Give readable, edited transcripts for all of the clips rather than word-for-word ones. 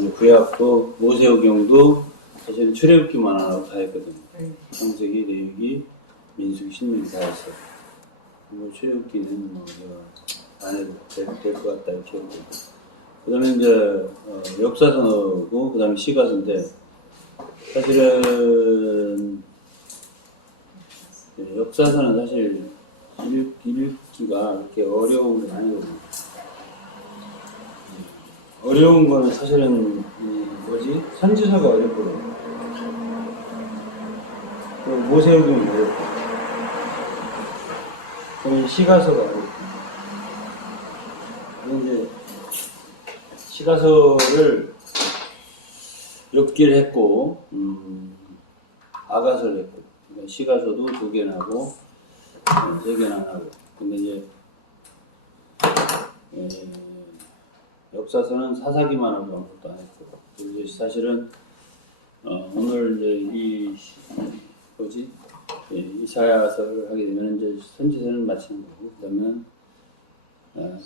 이제 구약도 모세오경도 사실은 출애굽기만 안 하고 다 했거든요. 창세기, 레위기, 민수기, 신명기 다 했어요. 뭐 출애굽기는 뭐 제가 안 해도 될 것 같다 이렇게 하고. 그다음에 이제 역사서고 그다음에 시가서인데 사실은 역사서는 사실 읽기가 그렇게 어려운 건 아니거든요. 어려운 거는 사실은 선지서가 어렵거든요. 그 모세오경이 어렵고, 그러면 시가서가 어렵고. 이제 시가서를 엮기를 했고, 아가서를 했고, 그러니까 시가서도 2개나 하고 3개나 안 하고. 근데 이제 역사서는 사사기만 하고 아무것도 안 했고. 그리고 이제 사실은 오늘 이제 이사야서를 하게 되면 이제 선지서는 마치는 거고, 그러면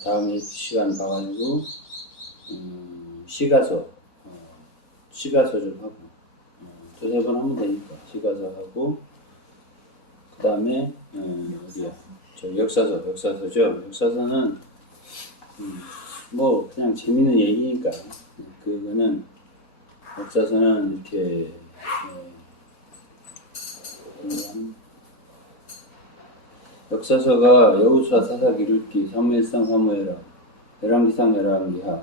다음에 시간 봐가지고 시가서 좀 하고 2-3번 하면 되니까 시가서 하고, 그 다음에 어디야? 저 역사서죠. 역사서는 뭐 그냥 재밌는 얘기니까 그거는 역사서는 이렇게 역사서가 여호수아, 사사기, 룻기, 사무엘상, 사무엘하, 열왕기상, 열왕기하,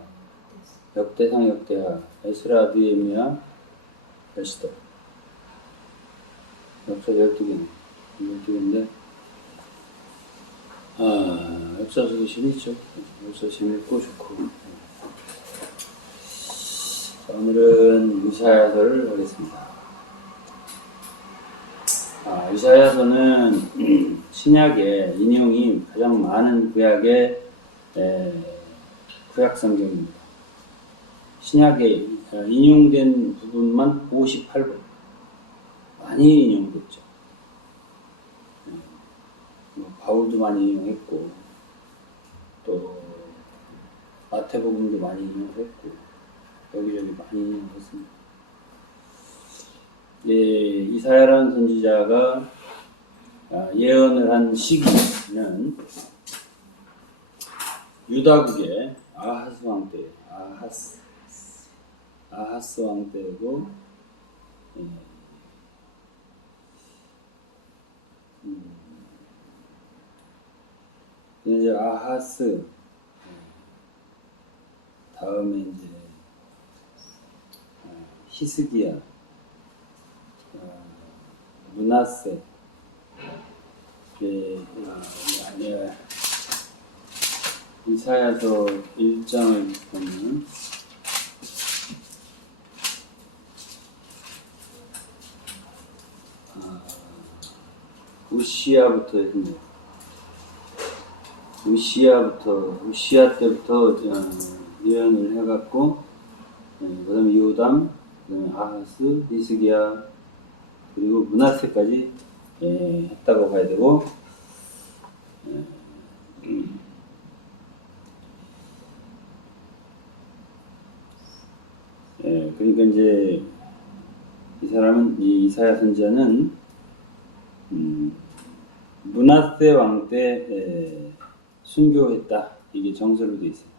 역대상, 역대하, 에스라, 느헤미야, 에스더. 역사 12개인데 역사서도 재밌죠. 역사 재밌고 좋고. 자, 오늘은 이사야서를 하겠습니다. 이사야서는 신약의 인용이 가장 많은 구약의 구약 성경입니다. 신약에 인용된 부분만 58번 많이 인용됐죠. 바울도 많이 인용했고, 또 마태복음도 많이 인용했고, 여기저기 많이 인용했습니다. 이사야라는 선지자가 예언을 한 시기는 유다국의 아하스 왕 때, 아하스 왕 때고, 이제 아하스 다음에 이제 히스기야, 므낫세, 이사야서 1장을 보면 우시야부터 했는데, 우시야 때부터 예언을 해갖고, 그 다음에 요담, 그 다음에 아하스, 히스기야, 그리고 므낫세까지 했다고 봐야 되고, 그러니까 이제 이 사람은, 이 이사야 선지자는 므낫세 왕 때 순교했다, 이게 정설로 되어 있어요.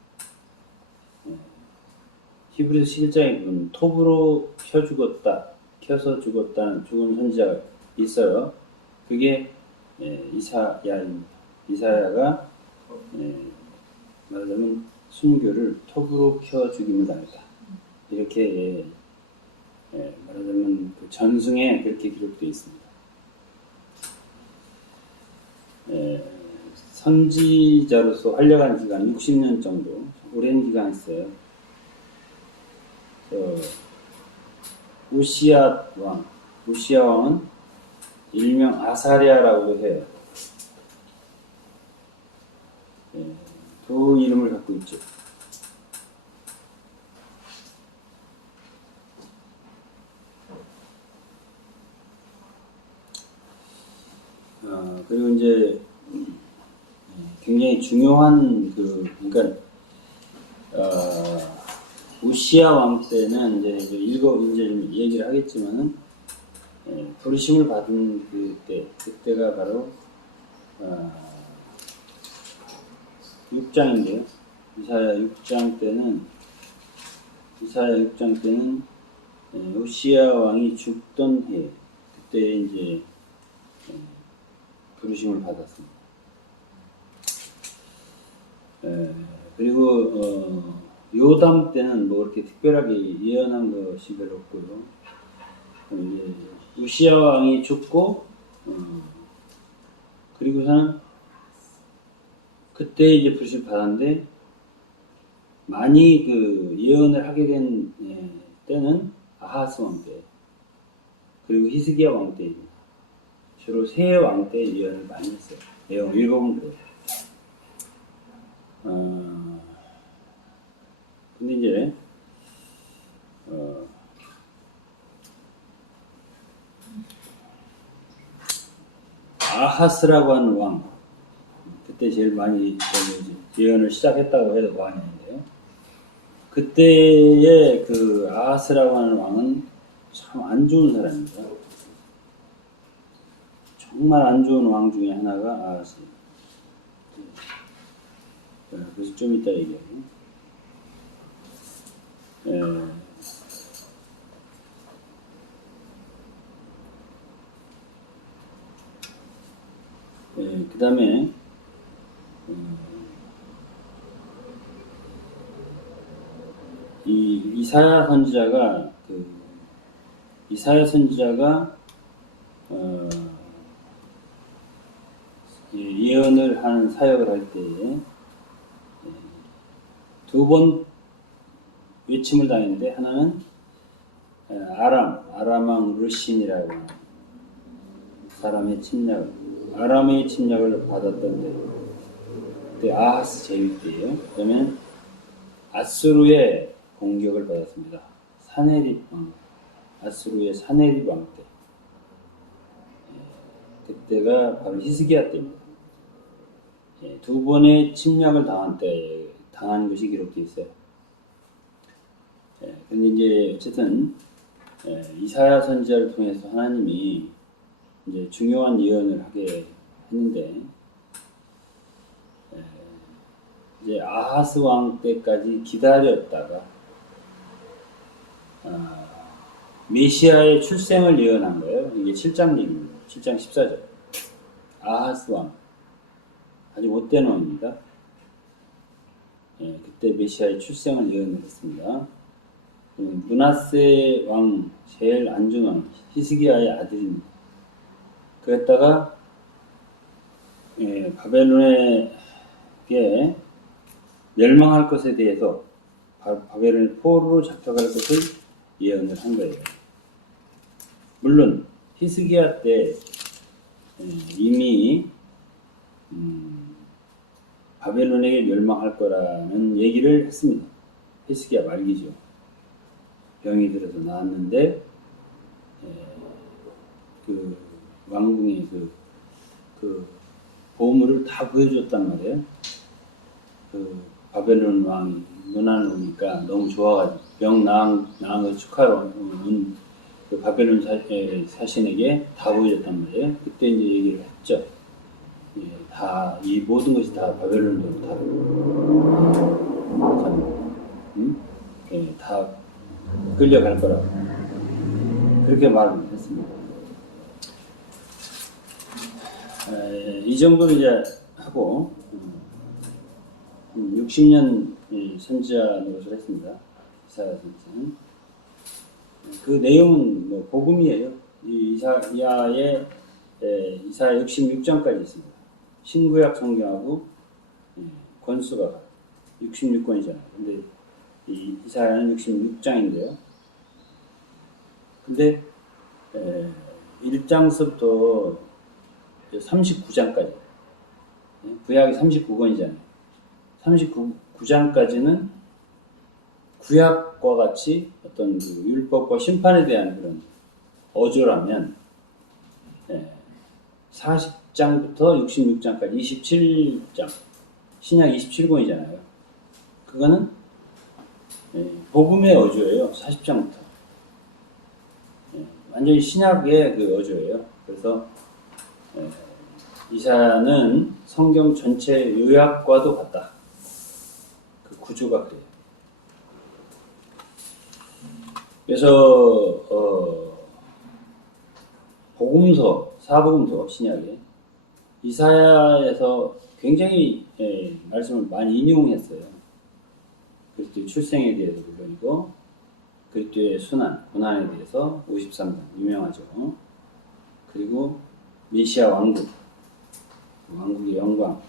히브리서 11장에 보면 톱으로 켜서 죽었다는 죽은 선지자가 있어요. 그게 이사야입니다. 이사야가 말하자면 순교를 톱으로 켜 죽임을 당했다, 이렇게 말하자면 그 전승에 그렇게 기록되어 있습니다. 선지자로서 활약한 기간 60년 정도, 오랜 기간 있어요. 우시야 왕은 일명 아사랴라고도 해요. 그 이름을 갖고 있죠. 그리고 이제 굉장히 중요한 그러니까 우시야 왕 때는 이제 이제 좀 얘기를 하겠지만은 부르심을 받은 그때가 바로 6장인데요. 이사야 6장 때는 우시야 왕이 죽던 해 그때 이제 부르심을 받았습니다. 그리고 요담 때는 뭐 그렇게 특별하게 예언한 것이 별로 없고요. 이제 우시야 왕이 죽고 그리고서는 그때 이제 부르심을 받았는데 많이 그 예언을 하게 된 때는 아하스 왕 때, 그리고 히스기야 왕 때입니다. 주로 세 왕 때 예언을 많이 했어요. 내용 읽어보면 그래요. 근데 이제 아하스라고 하는 왕, 그때 제일 많이 예언을 시작했다고 해도 과언이 아닌데요. 그때의 그 아하스라고 하는 왕은 참 안 좋은 사람입니다. 정말 안 좋은 왕 중에 하나가 아하스입니다. 그래서 좀 이따 얘기해요. 그 다음에 이사야 선지자가 예언을 하는 사역을 할 때에 두 번 외침을 당했는데, 하나는 아람왕 르신이라고 하는 아람의 침략을 받았던데, 그때 아하스 제위 때예요. 그다음에 아수르의 공격을 받았습니다. 아수르의 사네립 왕 때. 그때가 바로 히스기야 때입니다. 두 번의 침략을 당한 것이 기록되어 있어요. 근데 이제 어쨌든 이사야 선지자를 통해서 하나님이 이제 중요한 예언을 하게 했는데, 이제 아하스 왕 때까지 기다렸다가 메시아의 출생을 예언한 거예요. 이게 7장 얘기입니다. 7장 14절. 아하스 왕, 아주 못된 왕입니다. 그때 메시아의 출생을 예언을 했습니다. 므낫세 왕, 제일 안 좋은 왕, 히스기야의 아들입니다. 그랬다가 바벨론에게 멸망할 것에 대해서 바벨론의 포로로 잡혀갈 것을 예언을 한 거예요. 물론 히스기야 때 이미 바벨론에게 멸망할 거라는 얘기를 했습니다. 히스기야 말기죠. 병이 들어서 나왔는데 그 왕궁의 그 보물을 다 보여줬단 말이에요. 그 바벨론 왕이 문안을 오니까 너무 좋아가지고 병 나은 걸 축하로 온 그 바벨론 사신에게 다 보여줬단 말이에요. 그때 이제 얘기를 했죠. 다 이 모든 것이 다 바벨론으로 다 끌려갈 거라고 그렇게 말을 했습니다. 이 정도로 이제 하고 60년 선지자 노릇을 했습니다. 이사야 선지자는. 그 내용은 뭐 복음이에요. 이사야 66장까지 있습니다. 신구약 성경하고 권수가 66권이잖아요. 근데 이 이사야는 66장인데요. 근데 1장서부터 39장까지, 구약이 39권이잖아요. 39장까지는 구약과 같이 어떤 그 율법과 심판에 대한 그런 어조라면 40장부터 66장까지 27장, 신약 27권이잖아요. 그거는 복음의 어조예요. 40장부터. 완전히 신약의 그 어조예요. 그래서 이사야는 성경 전체 요약과도 같다. 그 구조가 그래요. 그래서 복음서, 사복음서 신약에 이사야에서 굉장히 말씀을 많이 인용했어요. 그리스도의 출생에 대해서 물론이고 그리스도의 순환, 고난에 대해서 53장 유명하죠. 그리고 메시아 왕국, 왕국의 영광,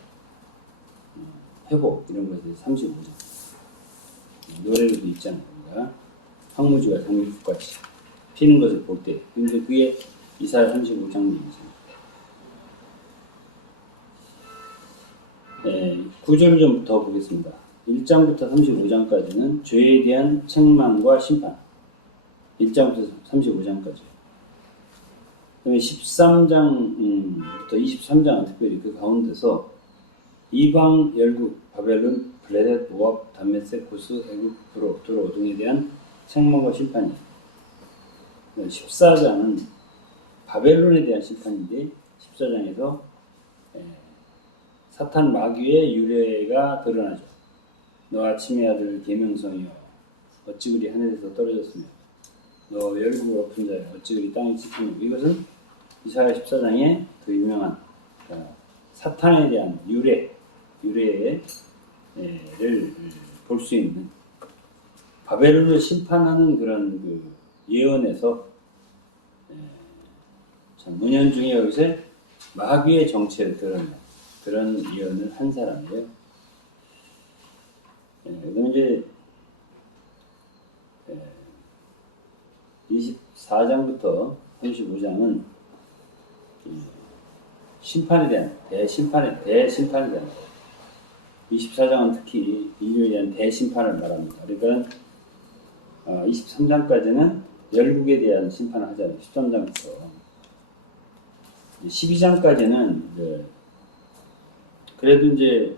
회복 이런 것에 대해서 35장 노래로도 있잖아요. 우리가 황무지가 장미꽃같이 피는 것을 볼 때, 근데 그게 이사야 35장입니다. 구절을 좀 더 보겠습니다. 1장부터 35장까지는 죄에 대한 책망과 심판. 1장부터 35장까지. 그 다음에 13장부터 23장은 특별히 그 가운데서 이방 열국, 바벨론, 블레셋, 모압, 담메색, 고스, 애굽, 두로 등에 대한 책망과 심판이에요. 14장은 바벨론에 대한 심판인데 14장에서 사탄 마귀의 유래가 드러나죠. 너 아침의 아들 계명성이여 어찌 그리 하늘에서 떨어졌으며 너 열국을 엎은 자여 어찌 그리 땅에 찍히며. 이것은 이사야 14장의 그 유명한 사탄에 대한 유래를 볼 수 있는 바벨론을 심판하는 그런 그 예언에서 참 문현중에 여기서 마귀의 정체를 드러내는 그런 예언을 한 사람이에요. 그럼 이제 24장부터 35장은 심판에 대한 대심판에 대한 24장은 특히 인류에 대한 대심판을 말합니다. 그러니까 23장까지는 열국에 대한 심판을 하잖아요. 13장부터 12장까지는 그래도 이제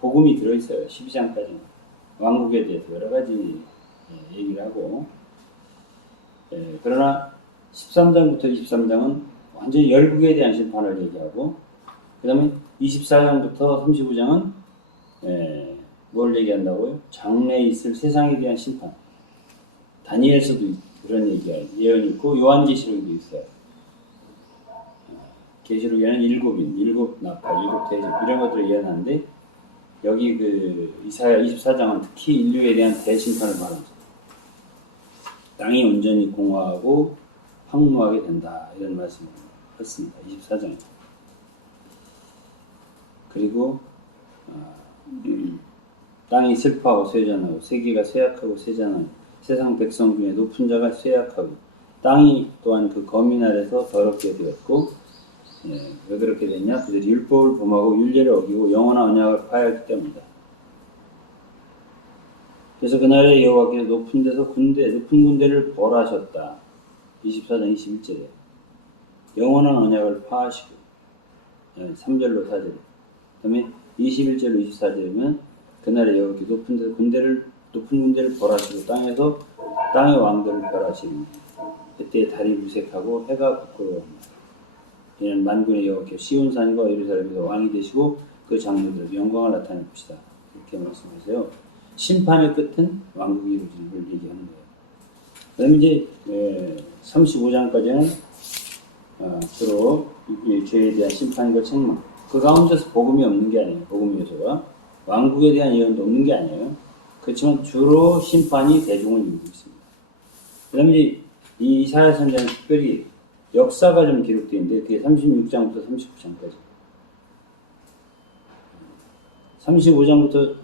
복음이 들어있어요. 12장까지는 왕국에 대해서 여러 가지 얘기를 하고, 그러나 13장부터 23장은 완전히 열국에 대한 심판을 얘기하고, 그 다음에 24장부터 35장은 뭘 얘기한다고요? 장래에 있을 세상에 대한 심판. 다니엘서도 그런 얘기가 예언이 있고 요한계시록에도 있어요. 계시록에는 일곱 나팔, 일곱 대접 이런 것들을 예언하는데 여기 그 이사야 24장은 특히 인류에 대한 대심판을 말합니다. 땅이 온전히 공허하고 황무하게 된다 이런 말씀을 했습니다. 24장에. 그리고 땅이 슬퍼하고 쇠잔하고 세계가 쇠약하고 쇠잔하고 세상 백성 중에 높은 자가 쇠약하고 땅이 또한 그 거민 아래서 더럽게 되었고, 왜 그렇게 됐냐? 그들이 율법을 범하고 율례를 어기고 영원한 언약을 파하였기 때문이다. 그래서 그날에 여호와께서 높은 데서 높은 군대를 벌하셨다. 24장 21절에 영원한 언약을 파하시고 3절로 4절. 그 다음에 21절로 24절이면 그날에 여호와께서 높은 군대를 벌하시고 땅의 왕들을 벌하시니 그때 달이 무색하고 해가 부끄러워합니다. 이는 만군의 여호와께서 시온산과 예루살렘에서 왕이 되시고 그 장로들에게 영광을 나타낼 것이다. 이렇게 말씀하세요. 심판의 끝은 왕국이 이루어지는 걸 얘기하는 거예요. 그 다음에 이제 35장까지는 주로 죄에 대한 심판과 책망. 그 가운데서 복음이 없는 게 아니에요. 복음 요소가. 왕국에 대한 예언도 없는 게 아니에요. 그렇지만 주로 심판이 대중을 이루고 있습니다. 그 다음에 이 이사야 선지자는 특별히 역사가 좀 기록되어 있는데 그게 36장부터 39장까지. 35장부터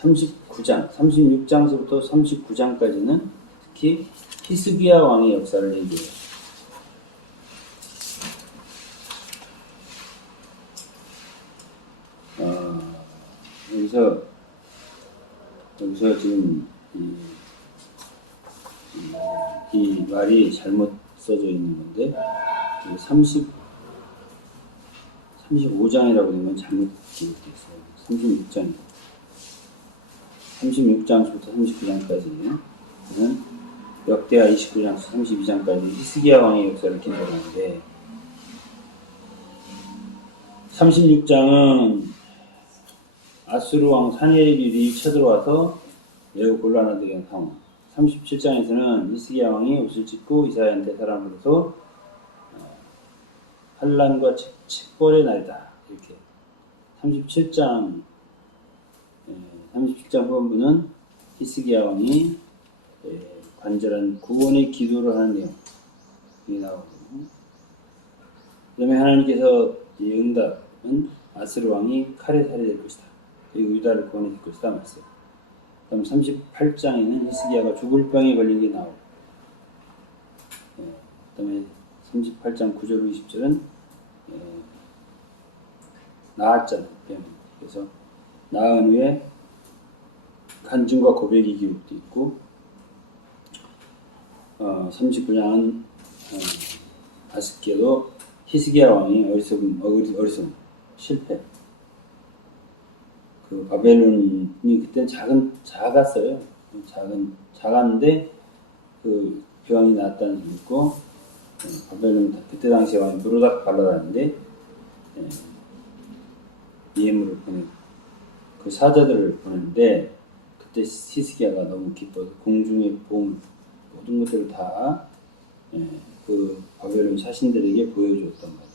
39장, 36장서부터 39장까지는 특히 히스기야 왕의 역사를 얘기해요. 여기서 지금 이 말이 잘못 써져 있는 건데 30 35장이라고 된 건 잘못 기록되어 있어요. 36장이다. 36장부터 39장까지는 역대하 29장부터 32장까지 히스기야 왕의 역사를 기록하는데 36장은 아수르 왕 사네리립이 쳐들어와서 매우 곤란하게 한 상황. 37장에서는 히스기야 왕이 옷을 찢고 이사야한테 사람을 불러서 환난과 책벌의 날이다. 이렇게 37장 후반부는 히스기야 왕이 간절한 구원의 기도를 하는 내용이 나오고, 그 다음에 하나님께서 이 응답은 아스르 왕이 칼에 살해될 것이다. 그리고 유다를 구원해줄 것이다 말씀. 그 다음 38장에는 히스기야가 죽을 병에 걸린 게 나오고, 그 다음에 38장 9절 20절은 나았잖아요. 그래서 나은 후에 간증과 고백이 기록되어 있고, 39장은 아쉽게도 히스기야 왕이 어리석은 실패. 그 바벨론이 그때 작았어요. 작았는데 그 병이 나았다는 게 있고, 바벨론 그때 당시에 왕이 브로닥 발라다는데 예물을 보내 그 사자들을 보냈는데, 그때 히스기야가 너무 기뻐서 공중의 보물 모든 것들을 다 그 바벨론 사신들에게 보여주었단 말이에요.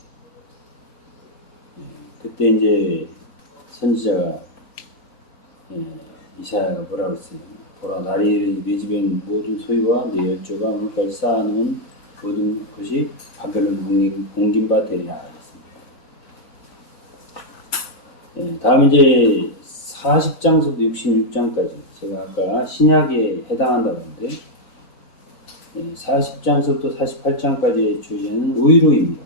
그때 이제 선지자가 이사야가 뭐라고 했어요? 보라, 나리 네 집에 있는 모든 소유와 네 열조가 오늘까지 쌓아놓은 모든 것이 바벨론 공긴바 되리라 했습니다. 다음 이제 40장부터 66장까지 제가 아까 신약에 해당한다고 했는데, 40장부터 48장까지의 주제는 의로입니다.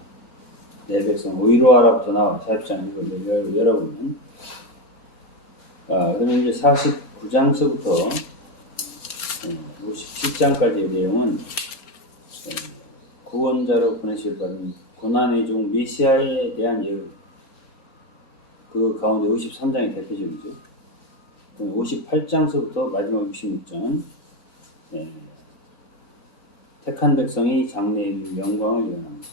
내 백성 의로하라부터 나와 40장 이걸 열어보면, 그러면 이제 49장서부터 57장까지의 내용은 구원자로 보내실 받은 고난의 종 메시아에 대한 예언. 그 가운데 53장이 대표적이죠. 58장서부터 마지막 66장은 택한 백성이 장래의 영광을 예언합니다.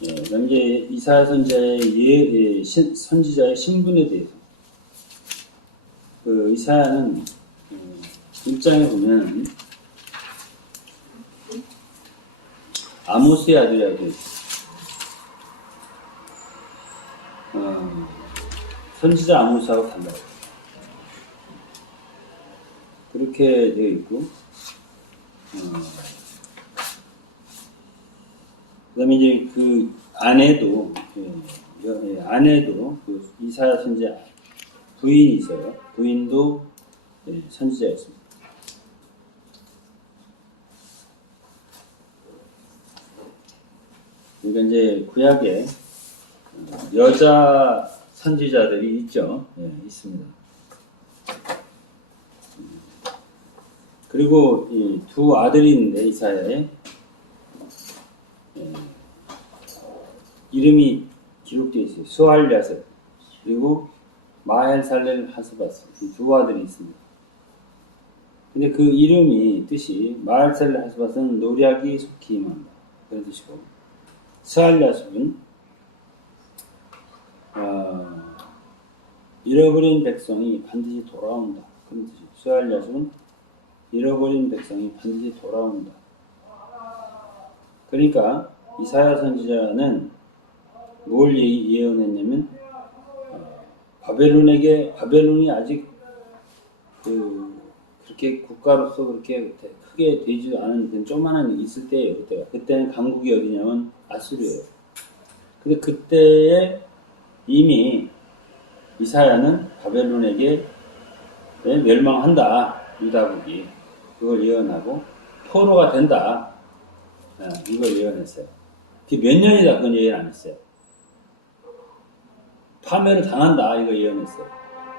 그다음 이제 이사야 선지자의 선지자의 신분에 대해서, 그 이사야는 1장에 보면 아모스의 아들이라고 되어 있어요. 선지자 아모스하고 달라요. 그렇게 되어 있고, 그 다음에 이제 그 아내도 그 이사야 선지자 부인이 있어요. 부인도 선지자였습니다. 그러니까 이제 구약에 여자 선지자들이 있죠. 있습니다. 그리고 이 두 아들이 있는데 이사야에 이름이 기록되어 있어요. 스알랴셋 그리고 마헬살렐 하스바스, 이 두 아들이 있습니다. 근데 그 이름이 뜻이 마헬살렐 하스바스는 노략이 속히 임한다 그런 뜻이고, 스알랴셋은 잃어버린 백성이 반드시 돌아온다 그런 뜻이에요. 스알랴셋은 잃어버린 백성이 반드시 돌아온다. 그러니까 이사야 선지자는 뭘 예언했냐면, 바벨론이 아직 그렇게 국가로서 그렇게 크게 되지 않은 조그만한 있을 때예요. 그때는 강국이 어디냐면 아수르예요. 근데 그때에 이미 이사야는 바벨론에게 멸망한다, 유다국이. 그걸 예언하고 포로가 된다, 이걸 예언했어요. 그게 몇 년이다 그건 예언 안 했어요. 파멸을 당한다 이거 예언했어요.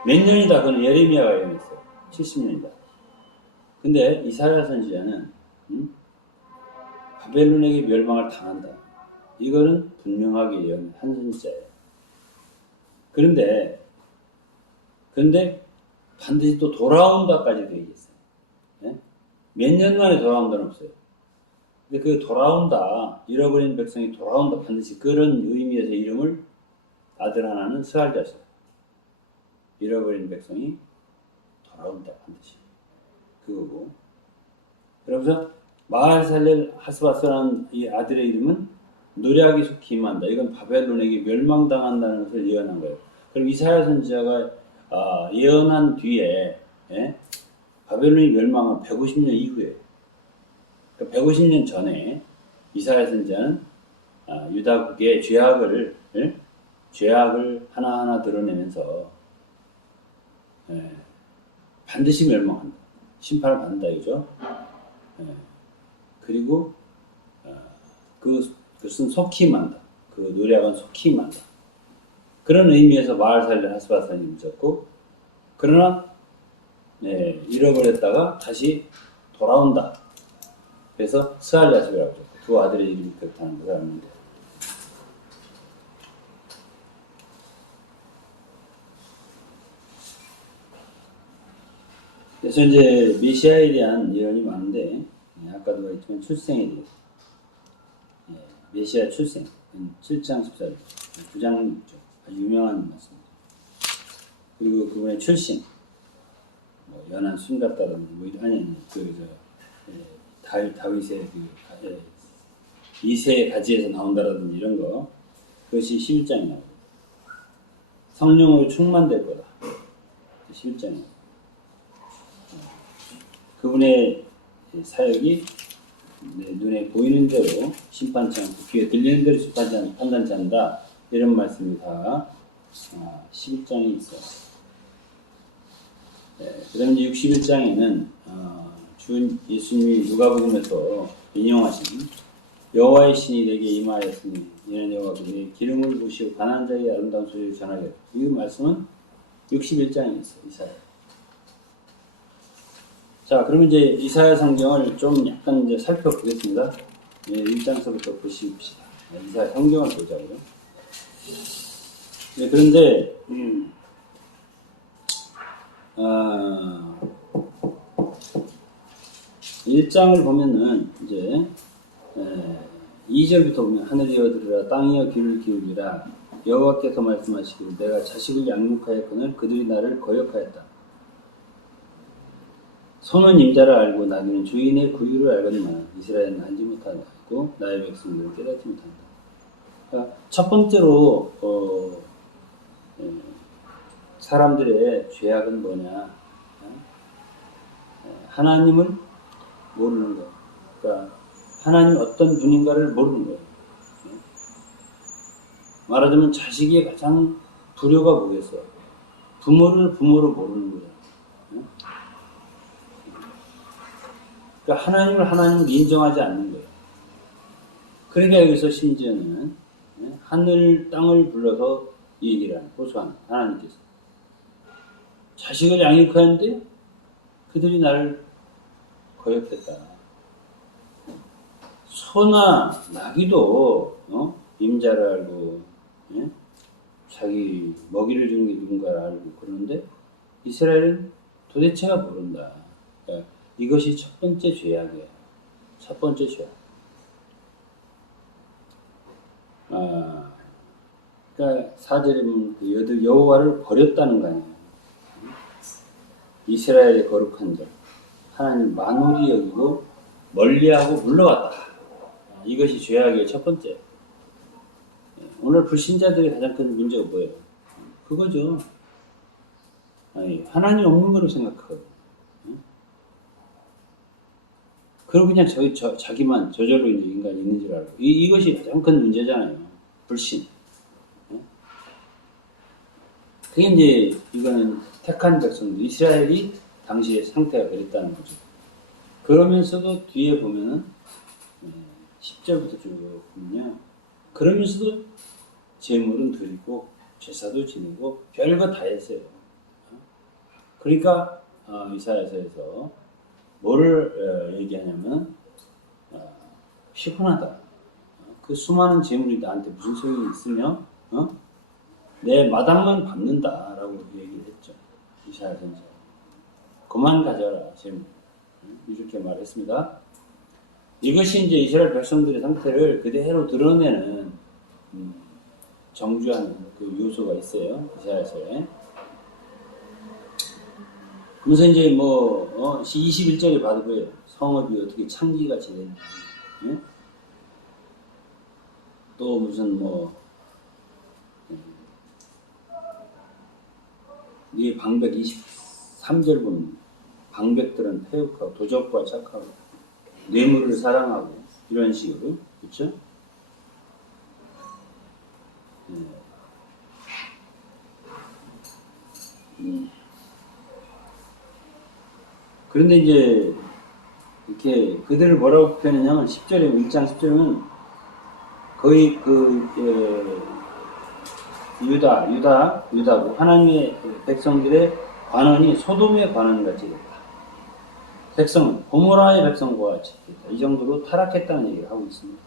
몇 년이다 그건 예레미야가 예언했어요. 70년이다. 근데 이사야 선지자는 바벨론에게 멸망을 당한다. 이거는 분명하게 예언한 선지자예요. 그런데 반드시 또 돌아온다까지 되어 있어요. 예? 몇 년 만에 돌아온다는 없어요. 근데 그 돌아온다, 잃어버린 백성이 돌아온다, 반드시 그런 의미에서 이름을 아들 하나는 스알자서. 잃어버린 백성이 돌아온다, 반드시. 그거고. 그러면서 마할살렐 하스바스라는 이 아들의 이름은 노략이 속히 임한다. 이건 바벨론에게 멸망당한다는 것을 예언한 거예요. 그럼 이사야 선지자가 예언한 뒤에 바벨론이 멸망한 150년 이후에, 그러니까 150년 전에 이사야 선지자는 유다국의 죄악을 하나하나 드러내면서 반드시 멸망한다. 심판을 받는다 이거죠. 그리고 그것은 속히 임한다. 그 노략은 속히 임한다. 그런 의미에서 마할살렐 하스바산이 있었고, 그러나 잃어버렸다가 다시 돌아온다. 그래서 스알야십이라고 했고, 두 아들의 이름이 그렇다는 것을 압니다. 그래서 이제 메시아에 대한 예언이 많은데, 아까도 말했지만 출생에 대해서, 메시아 출생 7장 14절 9장 아주 유명한 말씀입니다. 그리고 그분의 출신, 연한 순 같다든지 다윗의 이세의 가지에서 나온다라든지 이런 거, 그것이 11장에 나옵니다. 성령으로 충만될 거다. 11장에 그분의 사역이 눈에 보이는 대로 심판치 않고 귀에 들리는 대로 판단치 않는다. 이런 말씀이 다 11장에 있어요. 그 다음에 61장에는 주 예수님이 누가복음에서 인용하신 여호와의 신이 내게 임하였으니 이는 여호와가 그의 기름을 부으시고 가난한 자에게 아름다운 소리를 전하겠다. 이 말씀은 61장에 있어요. 이사야. 자, 그러면 이제 이사야 성경을 좀 약간 이제 살펴보겠습니다. 1장서부터 보십시다. 이사야 성경을 보자고요. 그런데 1장을 보면은 이제 2절부터 보면 하늘이여 들으라 땅이여 귀를 기울이라 여호와께서 말씀하시기를 내가 자식을 양육하였거늘 그들이 나를 거역하였다. 손은 임자를 알고 나는 주인의 구유를 알거니만 이스라엘은 알지 못하고 나의 백성들은 깨닫지 못한다. 그러니까 첫 번째로 사람들의 죄악은 뭐냐? 하나님을 모르는 거예요. 그러니까 하나님 어떤 분인가를 모르는 거예요. 말하자면 자식이 가장 불효가 뭐겠어? 부모를 부모로 모르는 거예요. 그러니까 하나님을 하나님을 인정하지 않는 거예요. 그러니까 여기서 심지어는 하늘 땅을 불러서 얘기를 하는 호소하는 하나님께서 자식을 양육하는데 그들이 나를 거역했다. 소나 나귀도 임자를 알고 자기 먹이를 주는 게 누군가를 알고 그러는데 이스라엘은 도대체가 모른다. 그러니까 이것이 첫 번째 죄악이에요. 첫 번째 죄악. 그러니까 4절에 보면 여호와를 버렸다는 거 아니에요. 이스라엘의 거룩한 점, 하나님 만홀히 여기고 멀리하고 물러갔다. 이것이 죄악의 첫 번째. 오늘 불신자들의 가장 큰 문제가 뭐예요? 그거죠. 하나님 없는 거로 생각하거든요. 그리고 그냥 자기만 저절로 이제 인간이 있는 줄 알고. 이것이 가장 큰 문제잖아요. 불신. 그게 이제, 이거는 택한 백성들, 이스라엘이 당시의 상태가 그랬다는 거죠. 그러면서도 뒤에 보면은, 10절부터 쭉 보면요. 그러면서도 제물은 드리고, 제사도 지내고, 별거 다 했어요. 그러니까, 이사야서에서 뭐를 얘기하냐면, 피곤하다. 그 수많은 재물이 나한테 무슨 소용이 있으며 내 마당만 밟는다라고 얘기를 했죠. 이사야 선지자. 그만 가져라 재물. 이렇게 말했습니다. 이것이 이제 이스라엘 백성들의 상태를 그대로 드러내는 정주하는 그 요소가 있어요. 이사야서에. 그래서 이제 21절에 봐도 그래요. 성읍이 어떻게 창기같이 되냐. 예? 또 무슨 이 방백 23절 보면 방백들은 패역하고 도적과 착하고 뇌물을 사랑하고 이런 식으로 그렇죠? 그런데 이제 이렇게 그들을 뭐라고 표현하냐면 10절에 1장 10절은 거의 유다고 하나님의 백성들의 관원이 소돔의 관원같이 됐다. 백성은 고모라의 백성과 같이 됐다. 이 정도로 타락했다는 얘기를 하고 있습니다.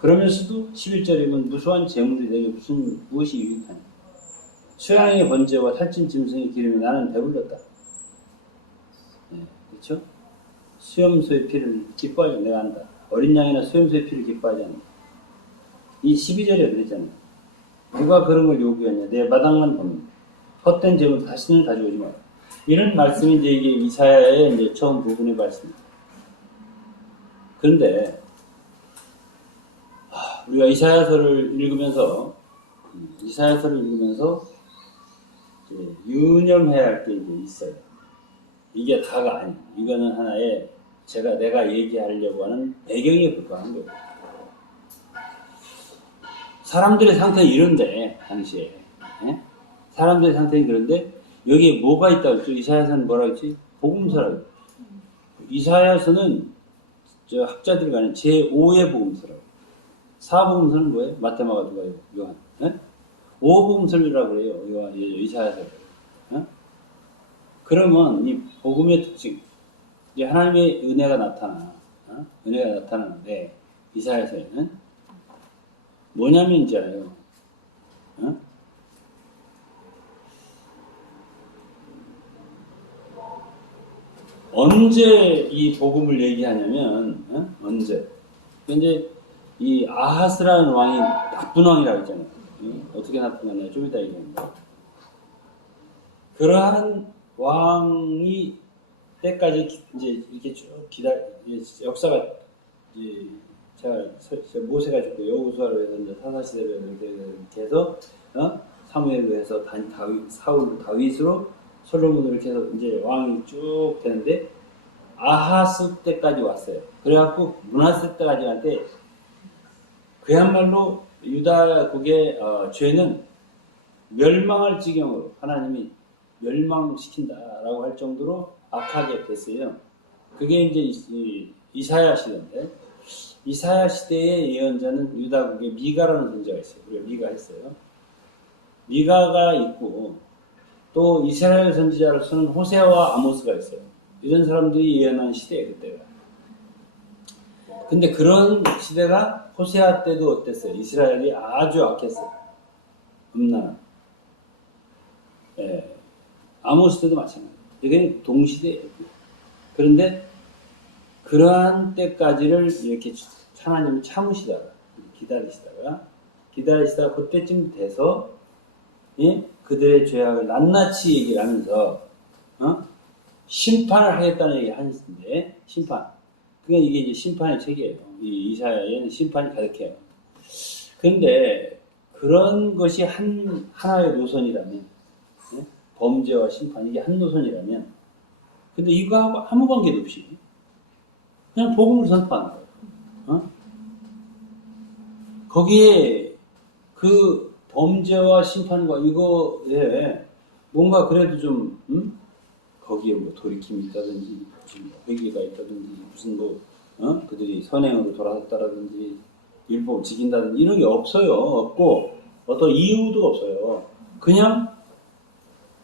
그러면서도 11절에 보면 무수한 재물이 내게 무엇이 유익하냐. 수양의 번제와 탈진 짐승의 기름이 나는 배불렀다. 네, 그렇죠? 수염소의 피를 기뻐하지 내가 한다. 어린 양이나 수염소의 피를 기뻐하지 않는다. 이 12절에 그랬잖아요. 누가 그런 걸 요구했냐. 내 마당만 봅니다. 헛된 재물 다시는 가져오지 마라. 이런 말씀이 이제 이게 이사야의 이제 처음 부분의 말씀입니다. 그런데 우리가 이사야서를 읽으면서 이제 유념해야 할 게 이제 있어요. 이게 다가 아니에요. 이거는 하나의 내가 얘기하려고 하는 배경에 불과한 거예요. 사람들의 상태는 이런데 당시에 사람들의 상태는 그런데 여기에 뭐가 있다고 했죠? 이사야서는 뭐라고 했지? 복음서라고. 이사야서는 저 학자들 간에 제5의 복음서라고. 4복음서는 뭐예요? 마태, 마가, 누가, 요한. 5복음서라고 그래요. 이사야서. 그러면 이 복음의 특징, 이제 하나님의 은혜가 나타나는데 이사야서에는 뭐냐면 이제 알아요. 언제 이 복음을 얘기하냐면 언제? 이제 이 아하스라는 왕이 나쁜 왕이라고 했잖아요. 어떻게 나쁜 왕이냐 좀 이따 얘기합니다. 그러한 왕이 때까지 이제 이렇게 쭉 역사가 이제 제가 모세가 죽고 여호수아로 해서 이제 사사시대로 이렇게 해서 사무엘로 해서 사울로 다윗으로 솔로몬으로 이렇게 해서 이제 왕이 쭉 되는데 아하스 때까지 왔어요. 그래갖고 므낫세 때까지 갈 때 그야말로 유다국의 죄는 멸망할 지경으로 하나님이 멸망시킨다라고 할 정도로 악하게 됐어요. 그게 이제 이사야 시대인데 이사야 시대의 예언자는 유다국의 미가라는 존재가 있어요. 우리가 미가 했어요. 미가가 있고 또 이스라엘 선지자로서는 호세아와 아모스가 있어요. 이런 사람들이 예언한 시대예요, 그때가. 근데 그런 시대가 호세아 때도 어땠어요? 이스라엘이 아주 악했어요. 음란한. 예. 아모스 때도 마찬가지예요. 이게 동시대예요. 그런데 그러한 때까지를 이렇게 하나님이 참으시다가 기다리시다가 그때쯤 돼서 그들의 죄악을 낱낱이 얘기를 하면서 심판을 하겠다는 얘기를 하는데 심판. 그러니까 이게 이제 심판의 책이에요. 이 이사야에는 심판이 가득해요. 그런데 그런 것이 하나의 노선이라면 범죄와 심판 이게 한 노선이라면 근데 이거하고 아무 관계도 없이 그냥 복음을 선포하는 거예요. 거기에 그 범죄와 심판과 이거에 뭔가 그래도 좀 거기에 뭐 돌이킴이 있다든지 무슨 회개가 있다든지 무슨 그들이 선행으로 돌아섰다라든지 율법을 지킨다든지 이런 게 없어요. 없고 어떤 이유도 없어요. 그냥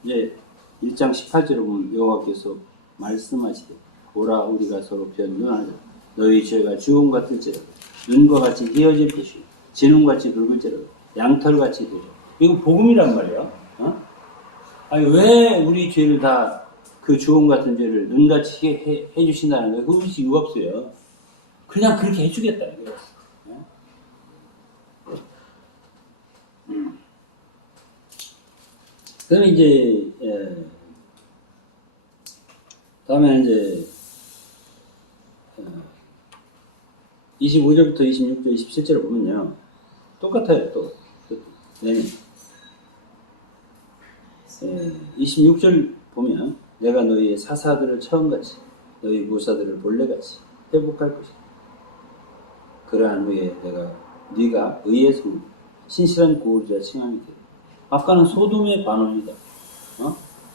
이제 1장 18절에 보면 여호와께서 말씀하시되 보라 우리가 서로 변론하자 너희 죄가 주홍 같을지라도 눈과 같이 휘어질 것이요 진홍같이 붉을지라 양털같이 되죠. 이거 복음이란 말이에요. 어? 아니 왜 우리 죄를 다 그 주홍 같은 죄를 눈같이 해주신다는 거예요. 그것이 이유가 없어요. 그냥 그렇게 해주겠다 이거예요. 그러면 이제 다음에 이제 25절부터 26절, 27절을 보면요. 똑같아요, 또. 내면. 26절 보면, 내가 너희의 사사들을 처음같이, 너희 무사들을 본래같이 회복할 것이다. 그러한 후에 네가 의의 성, 신실한 고울이라 칭함이 되리라. 아까는 소돔의 반원이다.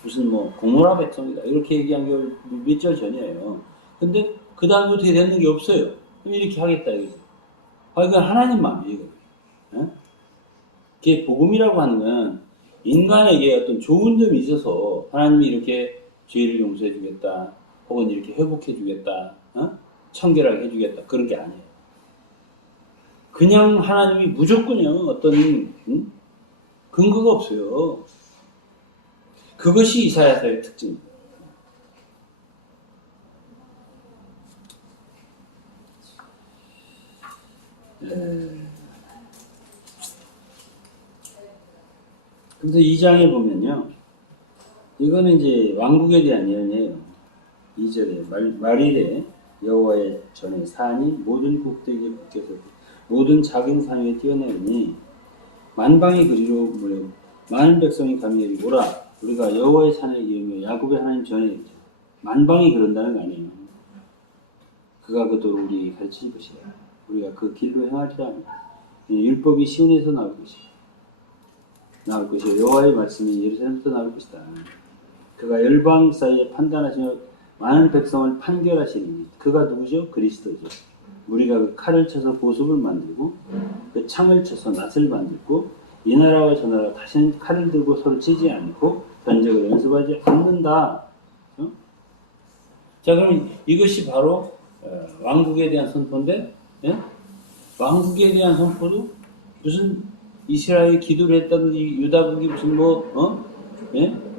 무슨 고모라 백성이다. 이렇게 얘기한 게 몇 절 전이에요. 근데 그 다음에 어떻게 되는 게 없어요. 이렇게 하겠다 이거죠. 이건 하나님 마음이에요. 그게 복음이라고 하는 건 인간에게 어떤 좋은 점이 있어서 하나님이 이렇게 죄를 용서해 주겠다, 혹은 이렇게 회복해 주겠다, 청결하게 해 주겠다 그런 게 아니에요. 그냥 하나님이 무조건요 어떤 근거가 없어요. 그것이 이사야서의 특징입니다. 근데 2장에 보면요. 이거는 이제 왕국에 대한 예언이에요. 2절에 말일에 여호와의 전에 산이 모든 꼭대기에 붙여서 모든 작은 산 위에 뛰어내리니 만방이 그리로 몰려 많은 백성이 감히 이르고 오라 우리가 여호와의 산에 이르며 야곱의 하나님 전에 있죠. 만방이 그런다는 거 아니에요. 그가 그 도를 우리에게 가르칠 것이다. 우리가 그 길로 행하리라 합니다. 율법이 시온에서 나올 것이요 여호와의 말씀이 예루살렘에서 나올 것이다. 그가 열방 사이에 판단하시며 많은 백성을 판결하시니 그가 누구죠? 그리스도죠. 우리가 그 칼을 쳐서 보습을 만들고 그 창을 쳐서 낫을 만들고 이 나라와 저 나라가 다시는 칼을 들고 서로 치지 않고 변적을 연습하지 않는다. 자, 그럼 이것이 바로 왕국에 대한 선포인데, 왕국에 대한 선포도 무슨 이스라엘이 기도를 했다든지 유다국이 무슨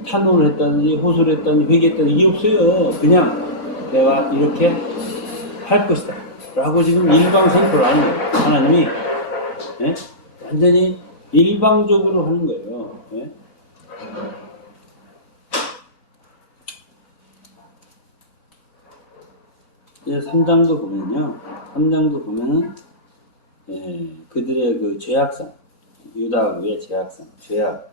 탄원을 했다든지 호소를 했다든지 회개했다든지 이게 없어요. 그냥 내가 이렇게 할 것이다 라고 지금 일방 선포를 하는 거예요. 하나님이 완전히 일방적으로 하는 거예요. 3장도 보면요. 3장도 보면은 그들의 그 죄악상, 유다국의 죄악상, 죄악,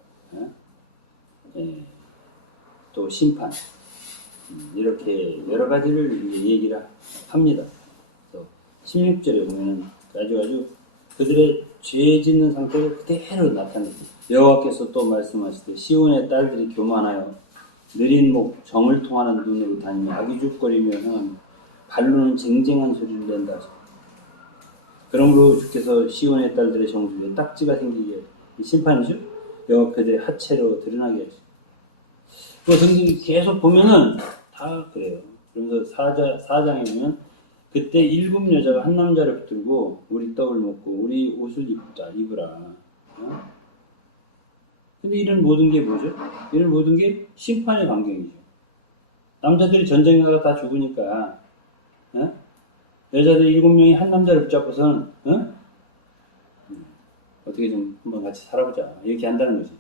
또 심판, 이렇게 여러 가지를 이제 얘기를 합니다. 16절에 보면은 아주 그들의 죄 짓는 상태를 그대로 나타냅니다. 여호와께서 또 말씀하시되 시온의 딸들이 교만하여 느린 목, 정을 통하는 눈으로 다니며 아기죽거리며 행하며 발로는 쟁쟁한 소리를 낸다. 그러므로 주께서 시온의 딸들의 정수에 딱지가 생기게 심판이죠. 여호와 그들의 하체로 드러나게 하시죠. 그 등등 계속 보면은 다 그래요. 그러면서 4장에 보면 그때 7 여자가 한 남자를 붙들고 우리 떡을 먹고 우리 옷을 입으라. 근데 이런 모든 게 뭐죠? 이런 모든 게 심판의 광경이죠. 남자들이 전쟁에 나가 다 죽으니까 여자들 7명이 한 남자를 붙잡고서는 어떻게 좀 한번 같이 살아보자 이렇게 한다는 거지.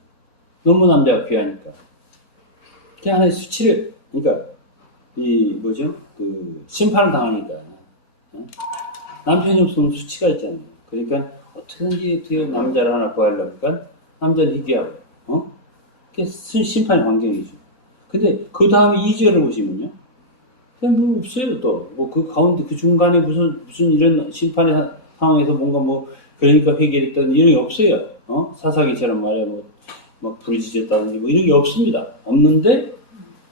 너무 남자가 귀하니까. 그 하나의 수치를 그러니까 그 심판을 당하니까 남편이 없으면 수치가 있잖아요. 그러니까 어떻게 남자를 하나 구하려니까 남자를 희귀하고 그게 심판의 환경이죠. 근데 그 다음에 2절을 보시면요. 그냥 없어요 또. 그 가운데 그 중간에 무슨 이런 심판의 상황에서 뭔가 그러니까 회개했다는 이런 게 없어요. 사사기처럼 말이야 막 부르짖었다든지 이런 게 없습니다. 없는데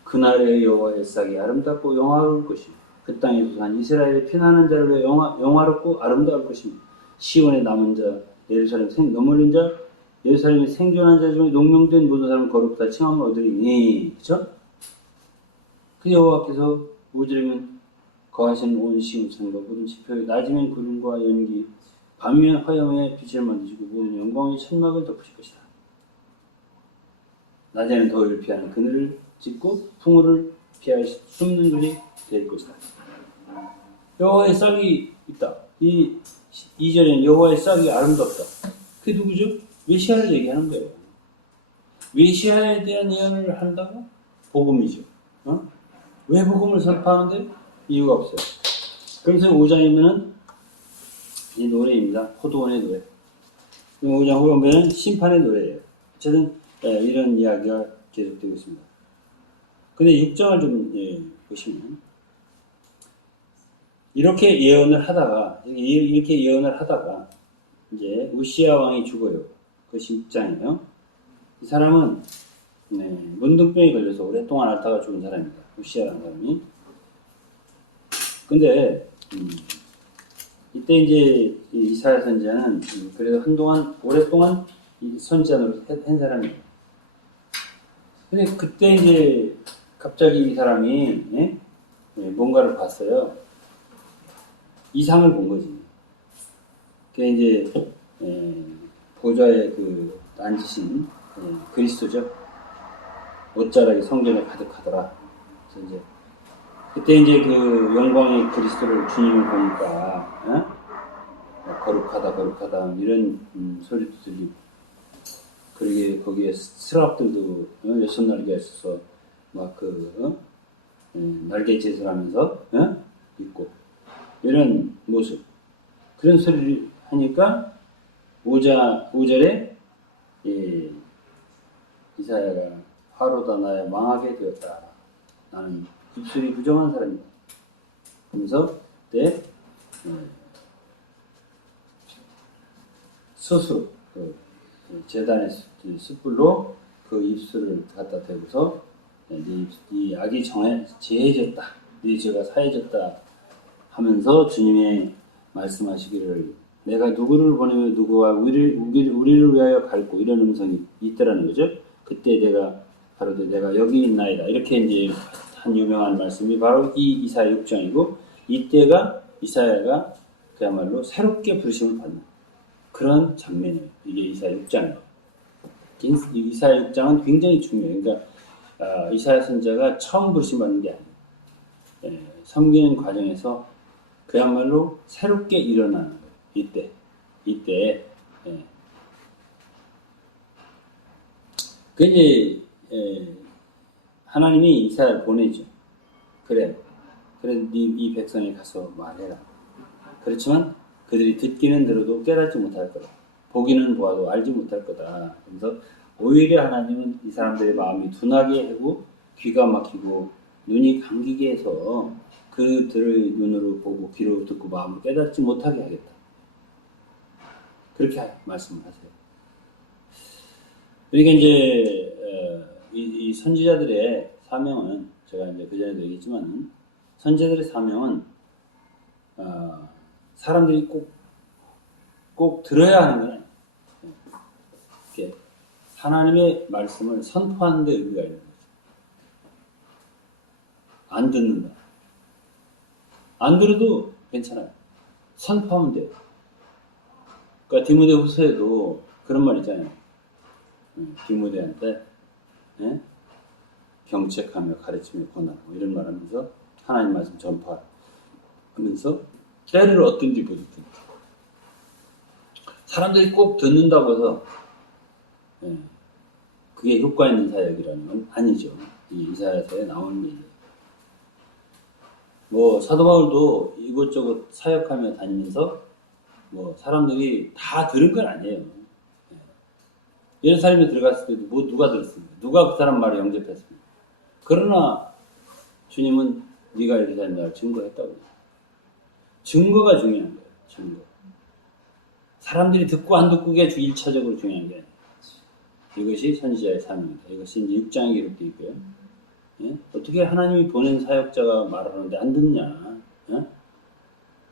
그날의 여호와의 싹이 아름답고 영화로울 것이며 그 땅에서 산 이스라엘의 피난하는 자를 위해 영화롭고 아름다울 것입니다. 시온에 남은 자 예루살렘 넘어진 자 예루살렘에 생존한 자 중에 농명된 모든 사람은 거룩다 칭함을 얻으리니 그렇죠? 그 여호와께서 5절이면 거하시는 온 시우천과 모든 지표에 낮이면 구름과 연기 밤이면 화염의 빛을 만드시고 모든 영광의 천막을 덮으실 것이다. 낮에는 더위를 피하는 그늘을 짓고 풍우를 피하여 숨는 것이 될 것이다. 여호와의 싹이 있다. 이 2절에는 여호와의 싹이 아름답다. 그게 누구죠? 메시아를 얘기하는 거예요. 메시아에 대한 예언을 한다고? 복음이죠. 왜 복음을 선포하는데? 이유가 없어요. 그래서 5장이면은 이 노래입니다. 포도원의 노래. 5장 후반부는 심판의 노래예요. 어쨌든 이런 이야기가 계속되고 있습니다. 근데 6장을 좀 보시면 이렇게 예언을 하다가 이제 우시야 왕이 죽어요. 그것이 6장이에요. 이 사람은 문둥병에 걸려서 오랫동안 앓다가 죽은 사람입니다. 우시야라는 사람이. 근데 이때 이제 이사야 선지자는 그래도 오랫동안 선지자로 한 사람이에요. 근데 그때 이제 갑자기 이 사람이 뭔가를 봤어요. 이상을 본 거지. 그게 이제 보좌에 그 앉으신 그리스도죠. 옷자락이 성전에 가득하더라. 그래서 이제 그때 이제 그 영광의 그리스도를 주님을 보니까 거룩하다 이런 소리도 들리고 그러게 거기에 스랍들도 여섯 날개가 있어서 막 날개짓을 하면서 있고 이런 모습 그런 소리를 하니까 5절에 이사야가 화로다 나야 망하게 되었다. 나는 입술이 부정한 사람이다. 그러면서 그때 스스로 제단의 숯불로 그 입술을 갖다 대고서 네 악이 제해졌다. 네 죄가 사해졌다 하면서 주님의 말씀하시기를 내가 누구를 보내면 누구와 우리를 위하여 갈고 이런 음성이 있더라는 거죠. 그때 내가 여기 있나이다. 이렇게 이제 한 유명한 말씀이 바로 이 이사야 6장이고 이때가 이사야가 그야말로 새롭게 부르심을 받는 그런 장면이에요. 이게 이사야 6장이에요. 이사야 6장은 굉장히 중요해요. 그러니까 이사야 선지자가 처음 부르심 받는 게 아니에요. 섬기는 과정에서 그야말로 새롭게 일어나는 거예요. 이때 그 이제 하나님이 이사야를 보내죠. 그래 이 백성에 가서 말해라. 그렇지만 그들이 듣기는 들어도 깨닫지 못할 거다. 보기는 보아도 알지 못할 거다. 그래서 오히려 하나님은 이 사람들의 마음이 둔하게 하고 귀가 막히고 눈이 감기게 해서 그들의 눈으로 보고 귀로 듣고 마음을 깨닫지 못하게 하겠다. 그렇게 말씀을 하세요. 그러니까 이제 이 선지자들의 사명은 제가 이제 그 전에도 얘기했지만 선지자들의 사명은 사람들이 꼭 들어야 하는 거예요. 이렇게 하나님의 말씀을 선포하는 데 의미가 있는 거죠. 안 듣는다. 안 들어도 괜찮아요. 선포하면 돼요. 그러니까 디모데후서에도 그런 말 있잖아요. 디모데한테 경책하며 가르치며 권하고 이런 말 하면서 하나님 말씀 전파하면서 때를 어떤지 보듯이 사람들이 꼭 듣는다고 해서 그게 효과 있는 사역이라는 건 아니죠. 이 이사야서에 나오는 얘기예요. 뭐 사도 바울도 이곳저곳 사역하며 다니면서 뭐 사람들이 다 들은 건 아니에요. 예루살렘에 들어갔을 때도 뭐 누가 들었습니까? 누가 그 사람 말을 영접했습니까? 그러나 주님은 네가 예루살렘에 날 증거했다고. 증거가 중요한 거예요. 증거. 사람들이 듣고 안 듣고가 1차적으로 중요한 게 아니에요. 이것이 선지자의 사명이다. 이것이 이제 6장에 기록되어 있고요. 어떻게 하나님이 보낸 사역자가 말하는데 안 듣냐?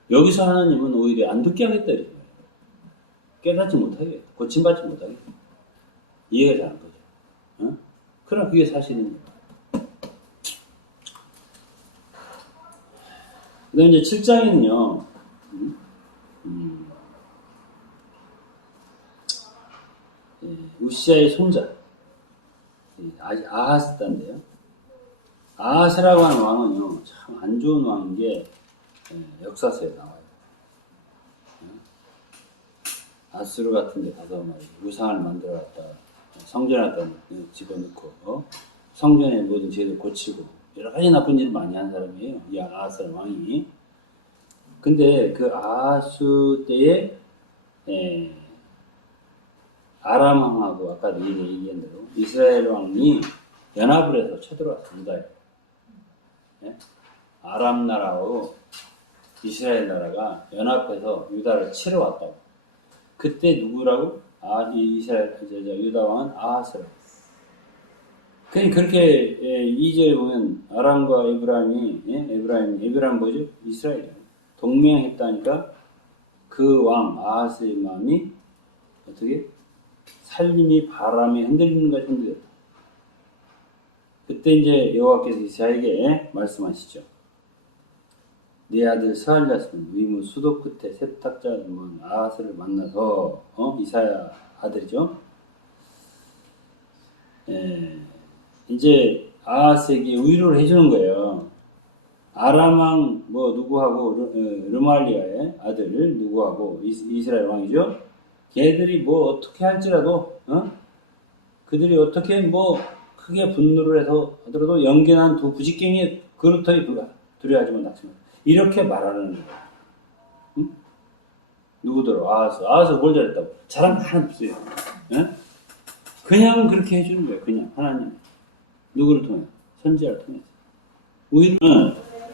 여기서 하나님은 오히려 안 듣게 하겠다 이거예요. 깨닫지 못하게, 고침받지 못하게. 이해가 잘 안 가죠. 그러나 그게 사실입니다. 그 그다음 이제 7장에는요, 우시아의 손자, 아하스 때인데요. 아하스라고 하는 왕은요, 참 안 좋은 왕인 게 역사서에 나와요. 아수르 같은 데 가서 막 우상을 만들어 갖다 성전에 갖다 집어넣고, 성전의 모든 죄를 고치고, 여러 가지 나쁜 일을 많이 한 사람이에요. 이 아하스 왕이. 근데 그 아하스 때에, 아람 왕하고 아까 얘기한 대로 이스라엘 왕이 연합을 해서 쳐들어왔습니다. 예? 아람 나라하고 이스라엘 나라가 연합해서 유다를 치러 왔다고. 그때 누구라고? 이스라엘 유다 왕은 아하스라고. 그렇게 2절에 보면 아람과 에브라임이 에브라임 뭐죠? 이스라엘이에요. 동맹했다니까 그 왕 아하스의 마음이 어떻게? 살림이 바람에 흔들리는 것이 흔들렸다. 그때 이제 여호와께서 이사야에게 말씀하시죠. 네 아들 스알랴스는 위문 수도 끝에 세탁자 아하스를 만나서 이사야 아들이죠. 이제 아하스에게 위로를 해주는 거예요. 아람왕 누구하고 르말리아의 아들 누구하고 이스라엘 왕이죠. 걔들이 어떻게 할지라도 그들이 어떻게 크게 분노를 해서 하더라도 연견한 두 부직갱이 그릇터이 두려워하지만 낙심하라. 이렇게 말하는 거예요. 응? 누구더러 아하스 뭘 잘했다고 자랑 하나도 없어요. 그냥 그렇게 해주는 거예요. 그냥 하나님 누구를 통해? 선지자를 통해서. 우리는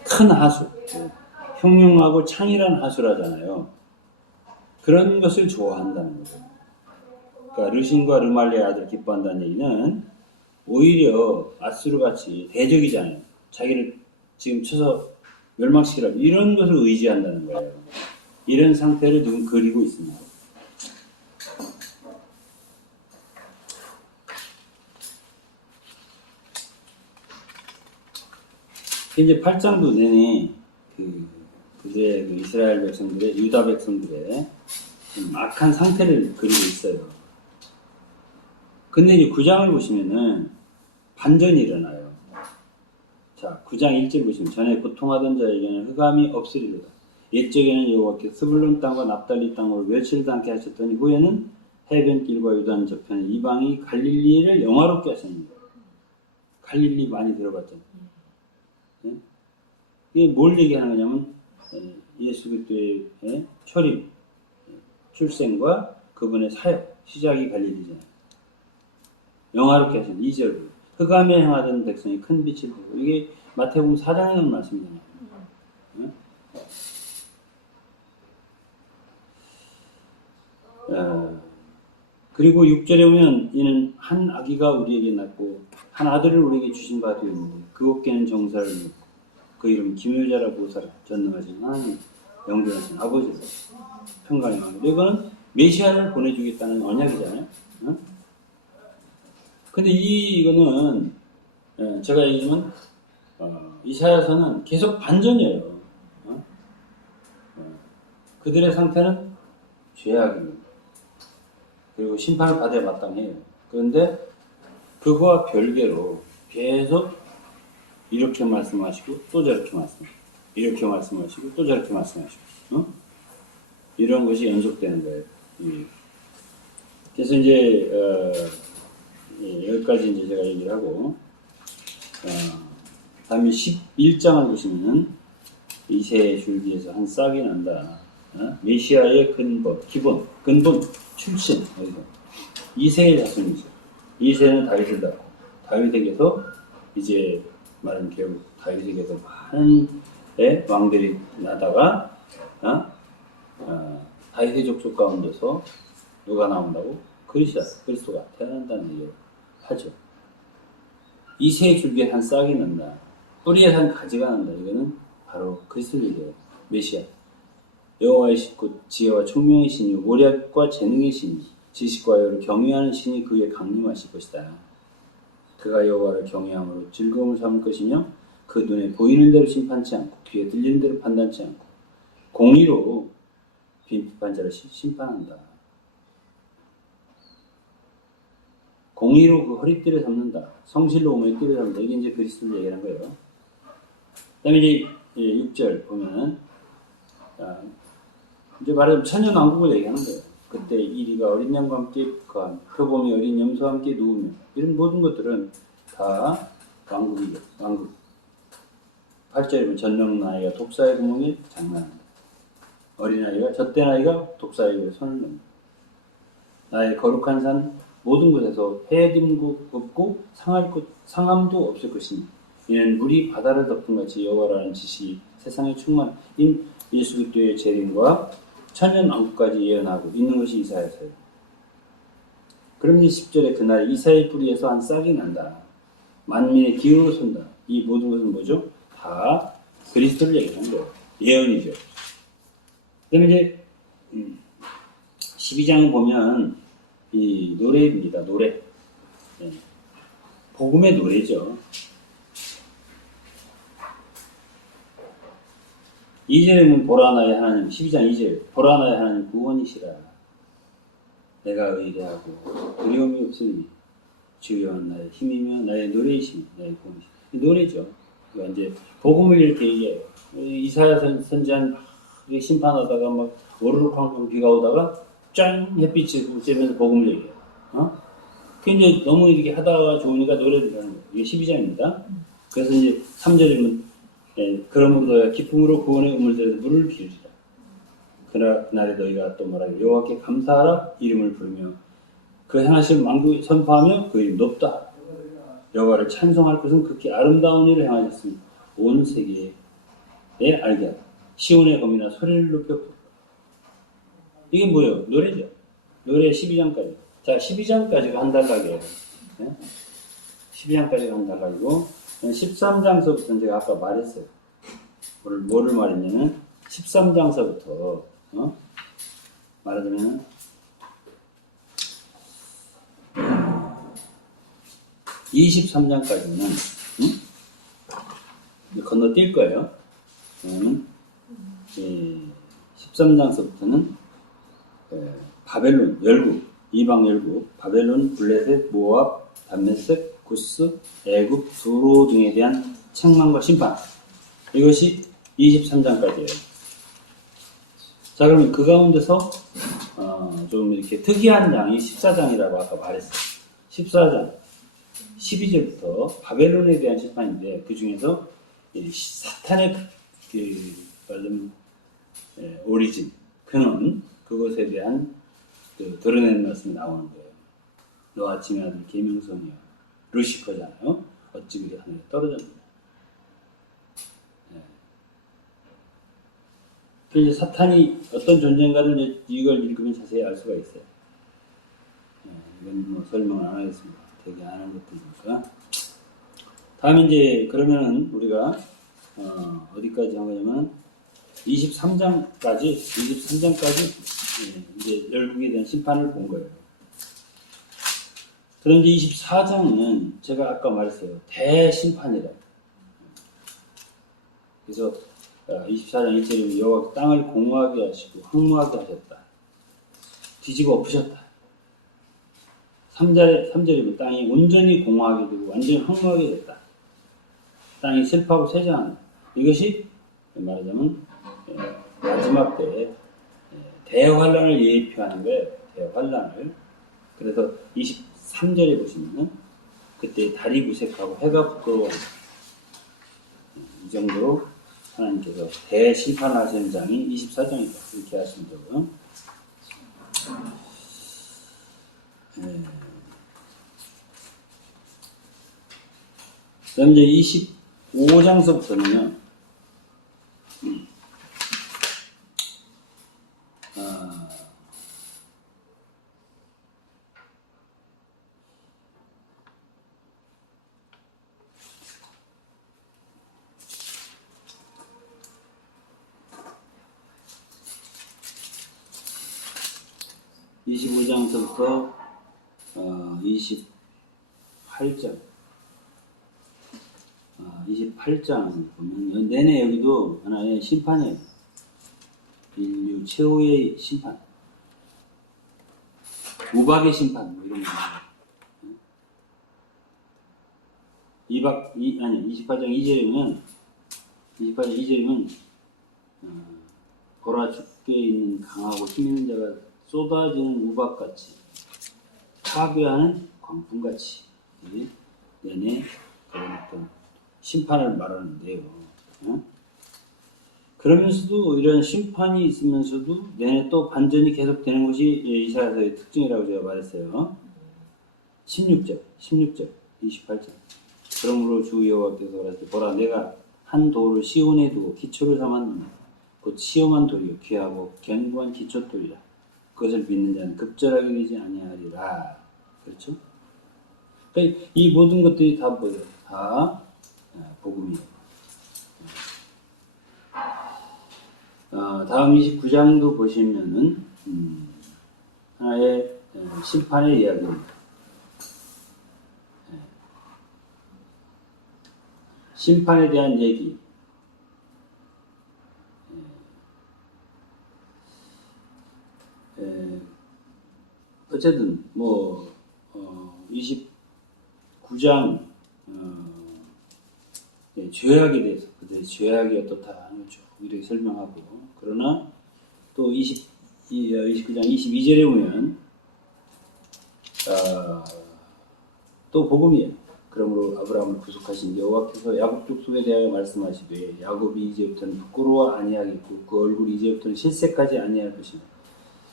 큰 하수, 흉흉하고 창의란 하수라잖아요. 그런 것을 좋아한다는 거죠. 그러니까 르신과 르말리의 아들 기뻐한다는 얘기는 오히려 아수르같이 대적이잖아요. 자기를 지금 쳐서 멸망시키라고 이런 것을 의지한다는 거예요. 이런 상태를 누군 그리고 있습니다. 이제 8장도 내내 그들의 이스라엘 백성들의 유다 백성들의 악한 상태를 그리고 있어요. 근데 이제 9장을 보시면은 반전이 일어나요. 자, 9장 1절 보시면 전에 고통하던 자에게는 흑암이 없으리로다. 옛적에는 여호와께서 스불론 땅과 납달리 땅으로 멸치를 않게 하셨더니 후에는 해변길과 유다는 저편에 이방이 갈릴리를 영화롭게 하셨습니다. 갈릴리 많이 들어봤잖아요. 이게 뭘 얘기하는 거냐면 예수 그리스도의 초림, 출생과 그분의 사역, 시작이 갈릴리잖아요. 영화롭게 하신 2절 흑암에 행하던 백성이 큰 빛을 보고 이게 마태복음 4장에 나오는 말씀이잖아요. 그리고 6절에 보면 이는 한 아기가 우리에게 낳고 한 아들을 우리에게 주신 바 되었는데 그 어깨는 정사를 놓고 그 이름 기묘자라 보살아 전능하신 하나님 영존하신 아버지로 평강의 왕. 이거는 메시아를 보내주겠다는 언약이잖아요. 근데 이거는 제가 얘기하면 이사야서는 계속 반전이에요. 그들의 상태는 죄악입니다. 그리고 심판을 받아야 마땅해요. 그런데 그거와 별개로 계속 이렇게 말씀하시고 또 저렇게 말씀하시고 이렇게 말씀하시고 또 저렇게 말씀하시고 이런 것이 연속되는 거예요. 그래서 이제 여기까지 이제 제가 얘기를 하고 다음에 11장을 보시면은 이새의 줄기에서 한 싹이 난다. 메시아의 근본, 출신 어디서 이새의 자손이죠. 이새는 다윗을 낳고 다윗에게서 이제 말하면 결국 다윗에게서 많은 왕들이 나다가 다윗의 족속 가운데서 누가 나온다고? 그리스도가 태어난다는 얘기를 하죠. 이새의 줄기에 한 싹이 난다. 뿌리에 한 가지가 난다. 이거는 바로 그리스도 얘기예요. 메시아. 여호와의 신곧 지혜와 총명의 신이요 모략과 재능의 신이 지식과 여를 경외하는 신이 그에 강림하실 것이다. 그가 여호와를 경외함으로 즐거움을 삼을 것이며 그 눈에 보이는 대로 심판치 않고 귀에 들리는 대로 판단치 않고 공의로 비판자를 심판한다. 공의로 그 허리띠를 잡는다. 성실로 오면 띠를 잡는다. 이게 이제 그리스도를 얘기하는 거예요. 그 다음에 이제 6절 보면은, 이제 말하자면 천년왕국을 얘기하는 거예요. 그때 이리가 어린 양과 함께 거하며 표범이 어린 염소와 함께 누우며 이런 모든 것들은 다 왕국이죠. 왕국. 8절이면 전령 나이가 독사의 구멍에 장난한다. 어린아이가 젖된 아이가 독사의 입에 손을 넣는다. 나의 거룩한 산 모든 곳에서 해dim도 없고 상함도 없을 것이니 이는 물이 바다를 덮은 같이 여호와라는 지식이 세상에 충만인 예수 그리스도의 재림과 천년 왕국까지 예언하고 있는 것이 이사야서예요. 그럼 이제 10절에 그날 이사의 뿌리에서 한 싹이 난다. 만민의 기운으로 선다. 이 모든 것은 뭐죠? 다 그리스도를 얘기하는 거예요. 예언이죠. 그 다음에 이제 12장 보면 이 노래입니다. 노래. 네. 복음의 노래죠. 2절에는 보라 나의 하나님, 12장 2절 보라 나의 하나님 구원이시라. 내가 의뢰하고 두려움이 없으니 주여 나의 힘이며 나의 노래이시며 나의 구원이시라. 노래죠. 이제 복음을 이렇게 얘기해요. 이사야 선지한 심판하다가 막 오르륵쾅쾅 비가 오다가 짠 햇빛이 쬐면서 복음을 얘기해요. 그 이제 너무 이렇게 하다가 좋으니까 노래를 하는 거예요. 이게 12장입니다. 그래서 이제 3절이면 그러므로 기쁨으로 구원의 우물들에서 물을 비우리라. 그날에 너희가 또 말하기를 여호와께 감사하라 이름을 부르며 그 행하신 만국 선포하며 그 이름 높다. 여호와를 찬송할 것은 극히 아름다운 일을 행하셨으니 온 세계에 알게 하라. 시온의 검이나 소리를 높여 부르라. 이게 뭐예요? 노래죠. 노래 12장까지. 자, 12장까지가 한 단락이에요. 네? 12장까지가 한 단락이고 13장서부터는 제가 아까 말했어요. 뭐를 말했냐면 13장서부터 말하자면 23장까지는 건너뛸 거예요. 그러면 13장서부터는 바벨론 열국, 이방 열국, 바벨론, 블레셋, 모압, 담메색, 구스, 애굽, 두로 등에 대한 책망과 심판. 이것이 23장까지예요. 자, 그러면 그 가운데서 좀 이렇게 특이한 장이 14장이라고 아까 말했어요. 14장 12절부터 바벨론에 대한 심판인데 그 중에서 사탄의 말하자면 오리진, 근원, 그것에 대한 드러내는 말씀이 나오는 거예요. 너 아침의 아들 계명성이여. 루시퍼잖아요. 어찌 그리 하늘에 떨어졌느냐. 이제 사탄이 어떤 존재인가를 이제 이걸 읽으면 자세히 알 수가 있어요. 이건 뭐 설명을 안 하겠습니다. 되게 아는 것들이니까. 다음 이제 그러면은 우리가 어디까지 한 거냐면 23장까지 이제 열국에 대한 심판을 본 거예요. 그런데 24장은 제가 아까 말했어요. 대심판이다. 그래서 24장 1절에 여호와께서 땅을 공허하게 하시고 황무하게 하셨다. 뒤집어 엎으셨다. 3절이면 땅이 온전히 공허하게 되고 완전히 황무하게 됐다. 땅이 슬퍼하고 쇠잔한다. 이것이 말하자면 마지막 때에 대환란을 예표하는 거예요. 대환란을. 그래서 23절에 보시면은 그때 달이 구색하고 해가 부끄러워한다. 이 정도로 하나님께서 대심판하시는 장이 24장이다. 이렇게 하시면 되고요. 그 다음 이제 25장서부터는요, 25장서부터 28장 28장 보면 내내 여기도 하나의 심판이에요. 인류 최후의 심판. 우박의 심판, 뭐 이런 거. 28장 2절이면, 보라 죽게 있는 강하고 힘 있는 자가 쏟아지는 우박같이, 파괴하는 광풍같이, 내내 그런 어떤 심판을 말하는데요. 그러면서도 이런 심판이 있으면서도 내내 또 반전이 계속되는 것이 이사야서의 특징이라고 제가 말했어요. 16절, 28절. 그러므로 주 여호와께서 말하시되 보라 내가 한 돌을 시온에 두고 기초를 삼았노니 곧 시험한 돌이요 귀하고 견고한 기초돌이라. 그것을 믿는 자는 급절하게 되지 아니하리라. 그렇죠? 그러니까 이 모든 것들이 다 뭐예요? 다 복음이에요. 다음 29장도 보시면은 하나의 심판의 이야기입니다. 심판에 대한 얘기. 어쨌든 29장 죄악에 대해서 그들의 죄악이 어떻다 하는 걸 쭉 이렇게 설명하고, 그러나 또 29장 22절에 보면 또 복음이에요. 그러므로 아브라함을 구속하신 여호와께서 야곱 족속에 대하여 말씀하시되 야곱이 이제부터는 부끄러워 아니하겠고 그 얼굴이 이제부터는 실색하지 아니할 것이며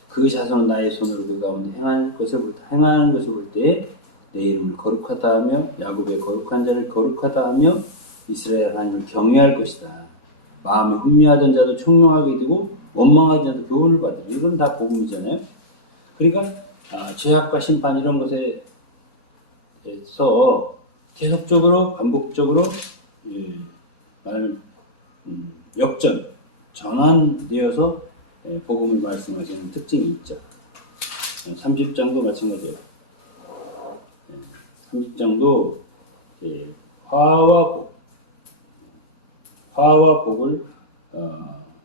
그 자손은 나의 손으로 그 가운데 행하는 것을 볼 때 내 이름을 거룩하다 하며 야곱의 거룩한 자를 거룩하다 하며 이스라엘 하나님을 경외할 것이다. 마음이 훈미하던 자도 총명하게 되고 원망하던 자도 교훈을 받으라. 이건 다 복음이잖아요. 그러니까 죄악과 심판 이런 것에서 계속적으로 반복적으로 말하면 전환되어서 복음을 말씀하시는 특징이 있죠. 30장도 마찬가지예요. 30장도 화와 복을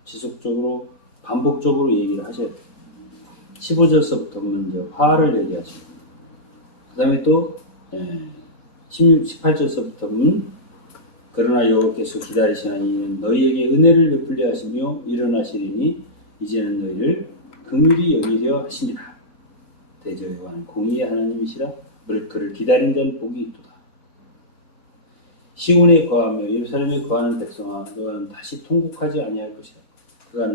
지속적으로 반복적으로 얘기를 하셔야 돼요. 15절서부터 먼저 화를 얘기하시고, 그 다음에 또 18절서부터 보면 그러나 여호와께서 기다리시나니 너희에게 은혜를 베풀려 하시며 일어나시리니 이제는 너희를 긍휼히 여기려 하시니라. 대저 여호와는 공의의 하나님이시라. 그를 기다린 자는 복이 있도다. 시온에 거하며 예루살렘에 거하는 백성아 너는 다시 통곡하지 아니할 것이다. 그가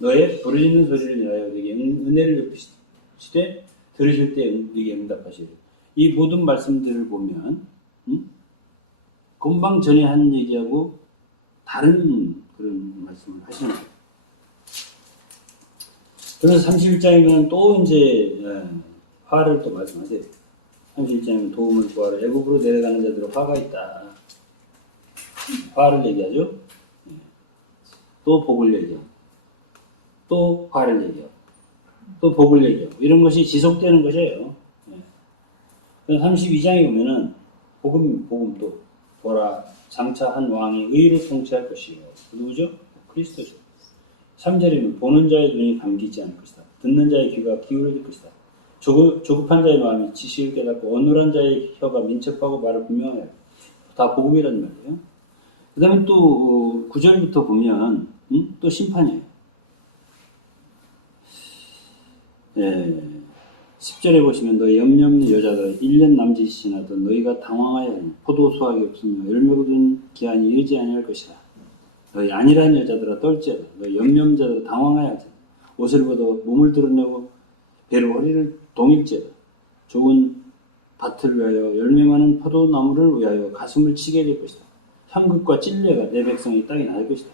너의 부르짖는 소리를 인하여 너에게 은혜를 베푸시되 들으실 때 너에게 응답하시리라. 이 모든 말씀들을 보면 금방 전에 한 얘기하고 다른 그런 말씀을 하시는 거예요. 그래서 31장이면 또 이제 화를 또 말씀하세요. 31장이면 도움을 구하라. 애국으로 내려가는 자들은 화가 있다. 화를 얘기하죠. 또 복을 얘기하고 또 화를 얘기하고 또 복을 얘기하고 이런 것이 지속되는 것이에요. 32장에 보면은 복음 또 보라 장차 한 왕이 의로 통치할 것이요. 누구죠? 그리스도죠. 3절에는 보는 자의 눈이 감기지 않을 것이다. 듣는 자의 귀가 기울어질 것이다. 조급한 자의 마음이 지식을 깨닫고 어눌한 자의 혀가 민첩하고 말을 분명하여. 다 복음이라는 말이에요. 그 다음에 또 9절부터 보면 또 심판이에요. 10절에 보시면 너희 염려 없는 여자들아 1년 남짓이 지나도 너희가 당황하여 하니 포도 수확이 없으며 열매가 든 기한이 이르지 아니할 것이다. 너희 안일한 여자들아 떨지어다. 너희 염려 없는 자들아 당황하여 하지. 옷을 벗어 몸을 드러내고 배로 허리를 동일지어다. 좋은 밭을 위하여 열매 많은 포도나무를 위하여 가슴을 치게 될 것이다. 향긋과 찔레가 내 백성의 땅에 날 것이다.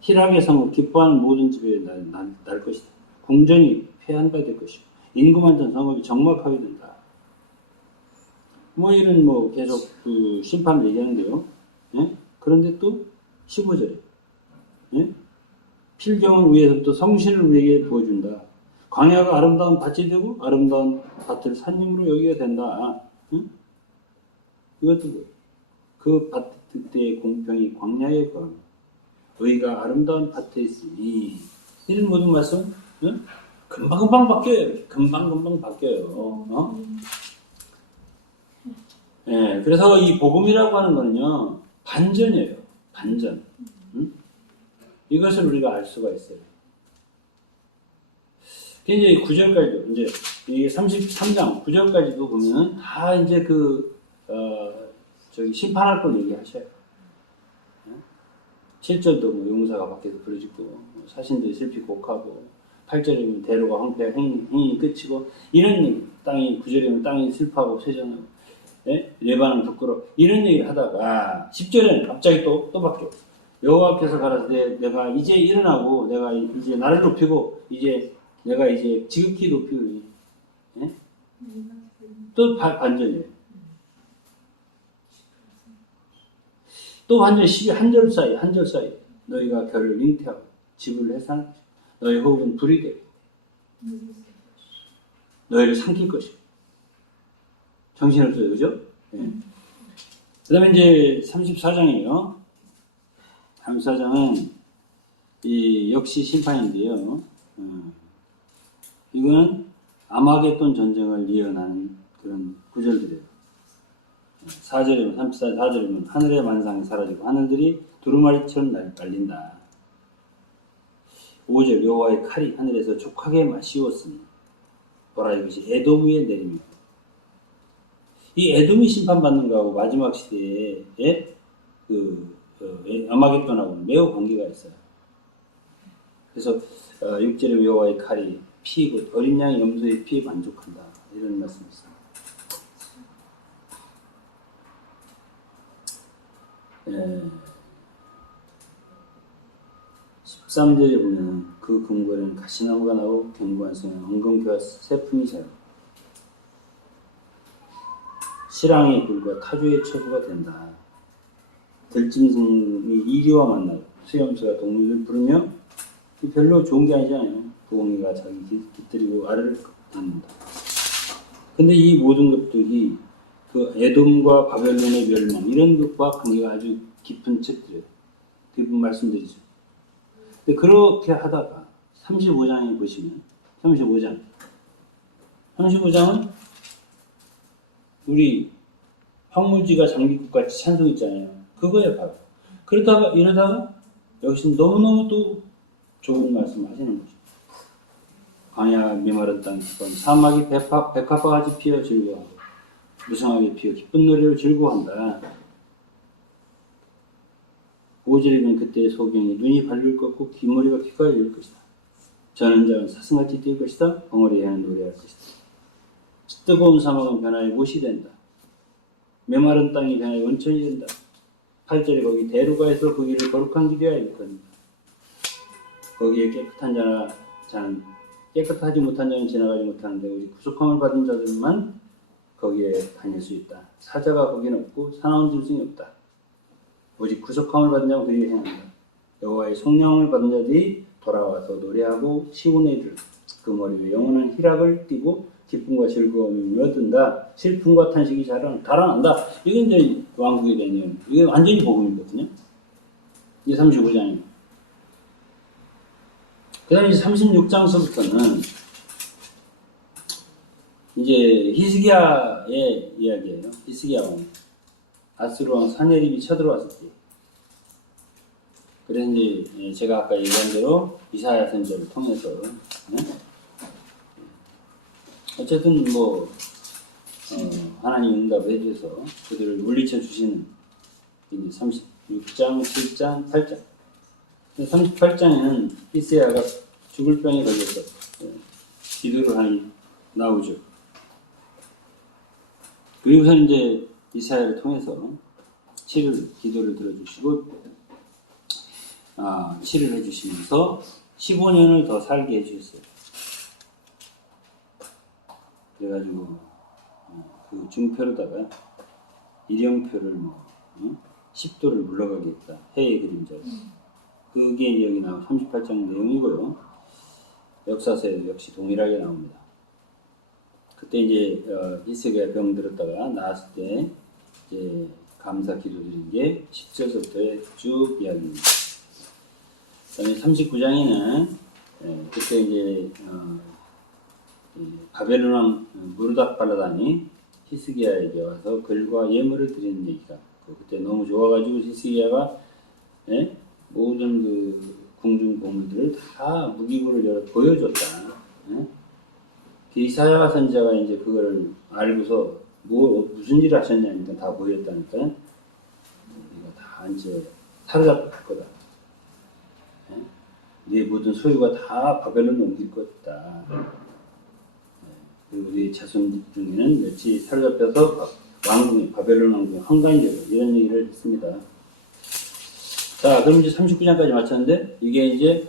희락의 성읍 기뻐하는 모든 집에 날 것이다. 궁전이 폐한받을 것이고 인구 많던 성읍이 적막하게 된다. 이런 계속 그 심판을 얘기하는데요. 그런데 또 15절에 필경은 위에서부터 성신을 우리에게 부어준다. 광야가 아름다운 밭이 되고 아름다운 밭을 산림으로 여기게 된다. 이것도 그 밭때의 공평이 광야의 건 의가 아름다운 밭에 있으니 이런 모든 말씀 응? 금방금방 바뀌어요. 금방금방 바뀌어요. 예, 그래서 이 복음이라고 하는 거는요 반전이에요. 반전. 응? 이것을 우리가 알 수가 있어요. 이제 9절까지도 이제 이 33장 9절까지도 보면 다 이제 저기 심판할 걸 얘기하셔요. 7절도 뭐 용사가 밖에서 부르짖고 사신들이 슬피 곡하고 8절이면 대로가 황폐 행이 끝이고 이런 얘기 땅이 9절이면 땅이 슬퍼하고 쇠전하고 레바논 부끄러 이런 얘기를 하다가 10절에는 갑자기 또 바뀌어. 여호와께서 가라사대 내가 이제 일어나고 내가 이제 나를 높이고 내가 이제 지극히 높이고 또 반전이에요. 또 반전 12절 사이 너희가 결을 잉태하고 집을 해산할 것이고 너희 호흡은 불이 되고 너희를 삼킬 것이고 정신없어요. 그죠? 네. 그 다음에 이제 34장이에요. 34장은 역시 심판인데요. 이거는 아마겟돈 전쟁을 예언하는 그런 구절들이에요. 4절이면 34절이면 하늘의 만상이 사라지고 하늘들이 두루마리처럼 날린다. 5절 여호와의 칼이 하늘에서 족하게 마시웠으니 보라 이것이 에돔 위에 내리며 이 에돔이 심판받는 거하고 마지막 시대에 아마겟돈하고는 매우 관계가 있어요. 그래서 6절에 여호와의 칼이 피 어린 양의 염소의 피에 만족한다 이런 말씀이 있어요. 13절에 보면 그 궁궐에는 가시나무가 나고 견고한 성은 엉겅퀴와 새품이 자라 실황의 불과 타조의 처소가 된다. 들짐승이 이리와 만나고 수염소가 동물을 부르며 별로 좋은 게 아니잖아요. 부엉이가 자기 깃들이고 알을 낳는다. 근데 이 모든 것들이 그 에돔과 바벨론의 멸망 이런 것과 관계가 아주 깊은 책들이에요. 깊은 말씀들이죠. 근데 그렇게 하다가 35장에 보시면 35장은 우리 황무지가 장미꽃같이 찬송 있잖아요. 그거예요 바로. 이러다가 여기서 너무너무 또 좋은 말씀 하시는 거죠. 광야 메마른 땅 사막이 백합화같이 피어 즐거워하고 무성하게 피어 기쁜 노래로 즐거워한다. 5절이면 그때 소경이 눈이 발릴 것고 뒷머리가 귓가에 이를 것이다. 저는 자는 사슴같이 뛸 것이다. 벙어리에는 노래할 것이다. 뜨거운 사막은 변화의 못이 된다. 메마른 땅이 변화의 원천이 된다. 8절에 거기 대로가에서 거기를 거룩한 기대하여 일컫는다. 거기에 깨끗하지 못한 자는 지나가지 못하는데 오직 구속함을 받은 자들만 거기에 다닐 수 있다. 사자가 거기는 없고 사나운 짐승이 없다. 오직 구속함을 받은 자는 그리에 행한다. 여호와의 성령을 받은 자들이 돌아와서 노래하고 시온에 이르러 그 머리 위에 영원한 희락을 띠고 기쁨과 즐거움이 모여든다. 슬픔과 탄식이 달아난다. 이건 이제 왕국에 대한 내용. 이게 완전히 복음이거든요. 이게 35장이에요. 그 다음에 36장서부터는 이제 히스기야의 이야기예요. 히스기야 왕. 아스루 왕 사네립이 쳐들어왔을 때. 그래서 이제 제가 아까 얘기한 대로 이사야 선지자를 통해서 어쨌든 하나님 응답을 해주셔서 그들을 물리쳐 주시는 이제 36장, 7장, 8장. 38장에는 히스기야가 죽을 병에 걸려서 기도를 하니 나오죠. 그리고서 이제 이사야를 통해서 기도를 들어주시고 치료를 해주시면서 15년을 더 살게 해주셨어요. 그래가지고 그 중표로다가 일영표를 10도를 물러가게 했다. 해의 그림자로. 그게 여기 나온 38장 내용이고요. 역사서에도 역시 동일하게 나옵니다. 그때 이제 히스기야 병 들었다가 나았을 때 이제 감사 기도드린 게 10절부터의 쭉 이야기입니다. 그다음에 39장에는 그때 이제 바벨론 왕 무르닥발라단이 히스기야에게 와서 글과 예물을 드리는 얘기가 그때 너무 좋아가지고 히스기야가 모든 그 궁중 보물들을 다 무기고를 열어 보여줬다. 그 이사야 선지자가 이제 그걸 알고서 무슨 일을 하셨냐니까 다 보였다니까 우리가 다 이제 사로잡힐 거다. 네 모든 소유가 다 바벨론에 옮길 것이다. 그리고 우리 자손 중에는 몇이 사로잡혀서 왕궁, 바벨론 왕궁 한간이 되고 이런 얘기를 했습니다. 자, 그럼 이제 39장까지 마쳤는데 이게 이제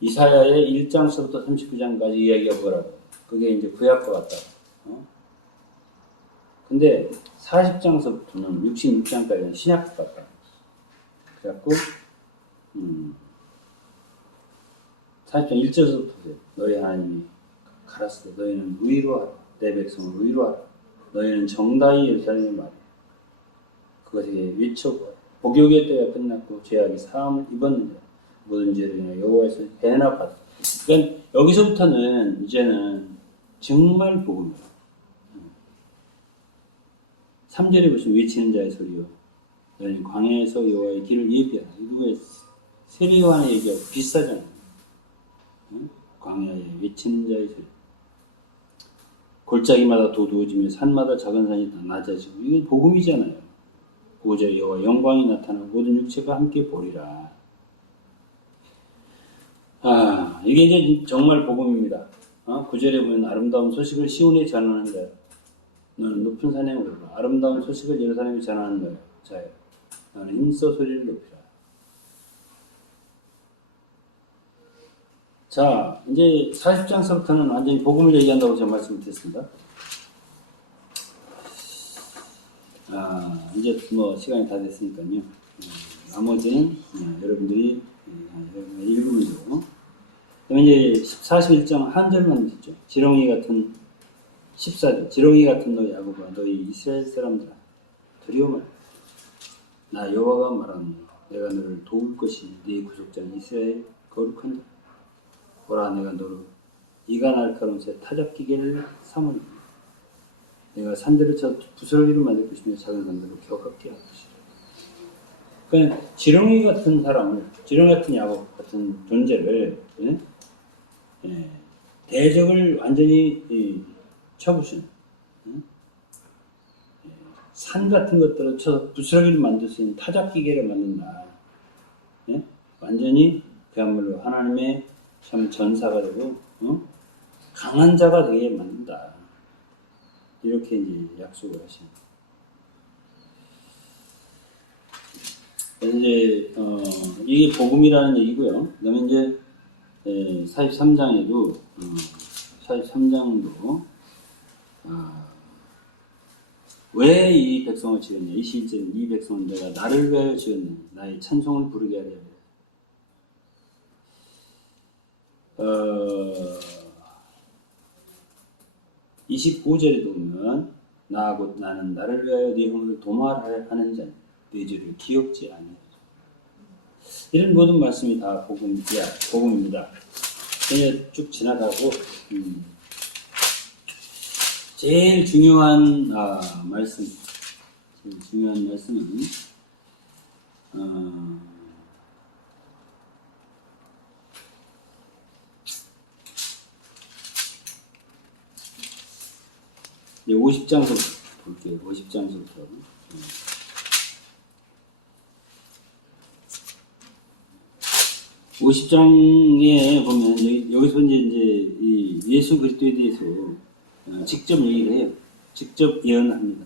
이사야의 1장서부터 39장까지 이야기가 뭐라고? 그게 이제 구약과 같다. 근데 40장서부터는 66장까지는 신약과 같다. 그래갖고 40장 1절부터 보세요. 너희 하나님이 가라사대 너희는 의로하라. 내 백성을 의로하라. 너희는 정다이 예루살렘을 말이야. 그것에게 외쳐보라. 복역의 때가 끝났고 죄악이 사함을 입었느니라. 모든 죄를 인하여 여호와에서 해나 받아. 그러니까 여기서부터는 이제는 정말 복음이에요. 3절에 보시면 외치는 자의 소리요. 너희는 광야에서 여호와의 길을 예비하라. 누구의 세례요한의 얘기하고 비슷하잖아요. 광야에 외치는 자의 소리. 골짜기마다 도두어지며 산마다 작은 산이 다 낮아지고 이건 복음이잖아요. 5절에 여호와 영광이 나타나고 모든 육체가 함께 보리라. 이게 이제 정말 복음입니다. 9절에 보면 아름다운 소식을 시온에 전하는 자야. 너는 높은 산에 오르라. 아름다운 소식을 예루살렘에 전하는 자야. 너는 힘써 소리를 높이라. 자, 이제 40장서부터는 완전히 복음을 얘기한다고 제가 말씀드렸습니다. 이제 뭐 시간이 다 됐으니까요. 나머지는 여러분들이 읽으면 되고. 그다음에 이제 41장 한 절만 듣죠. 지렁이 같은 14절. 지렁이 같은 너희 야곱아, 너희 이스라엘 사람들아, 두려워 말라. 나 여호와가 말하노니 내가 너를 도울 것이 네 구속자는 이스라엘 거룩한 자. 보라, 내가 너를 이가 날카로운 새 타작기계를 삼으니 내가 산들을 쳐 부스러기로 만들 것이며 작은 산들을 격하게 할 것이라. 그러니까 지렁이 같은 사람을, 지렁이 같은 야곱 같은 존재를 대적을 완전히 쳐부시는 산 같은 것들을 쳐서 부스러기를 만들 수 있는 타작기계를 만든다. 완전히 그야말로 하나님의 참 전사가 되고 강한 자가 되게 만든다. 이렇게 이제 약속을 하십니다. 그래서 이제 이게 복음이라는 얘기고요. 그다음에 이제 43장에도 43장도 왜 이 백성을 지었냐? 21절은 이 백성은 내가 나를 위하여 지었네. 나의 찬송을 부르게 하려. 25절에도 보면 나는 나를 위하여 네 허물을 도말하는 자니 네 죄를 기억지 아니하리라. 이런 모든 말씀이 다 복음입니다. 그냥 쭉 지나가고 제일 중요한 말씀, 제일 중요한 말씀은 이제 50장서부터 볼게요. 50장서부터. 50장에 보면 여기서 이제 이 예수 그리스도에 대해서 직접 얘기를 해요. 직접 예언합니다.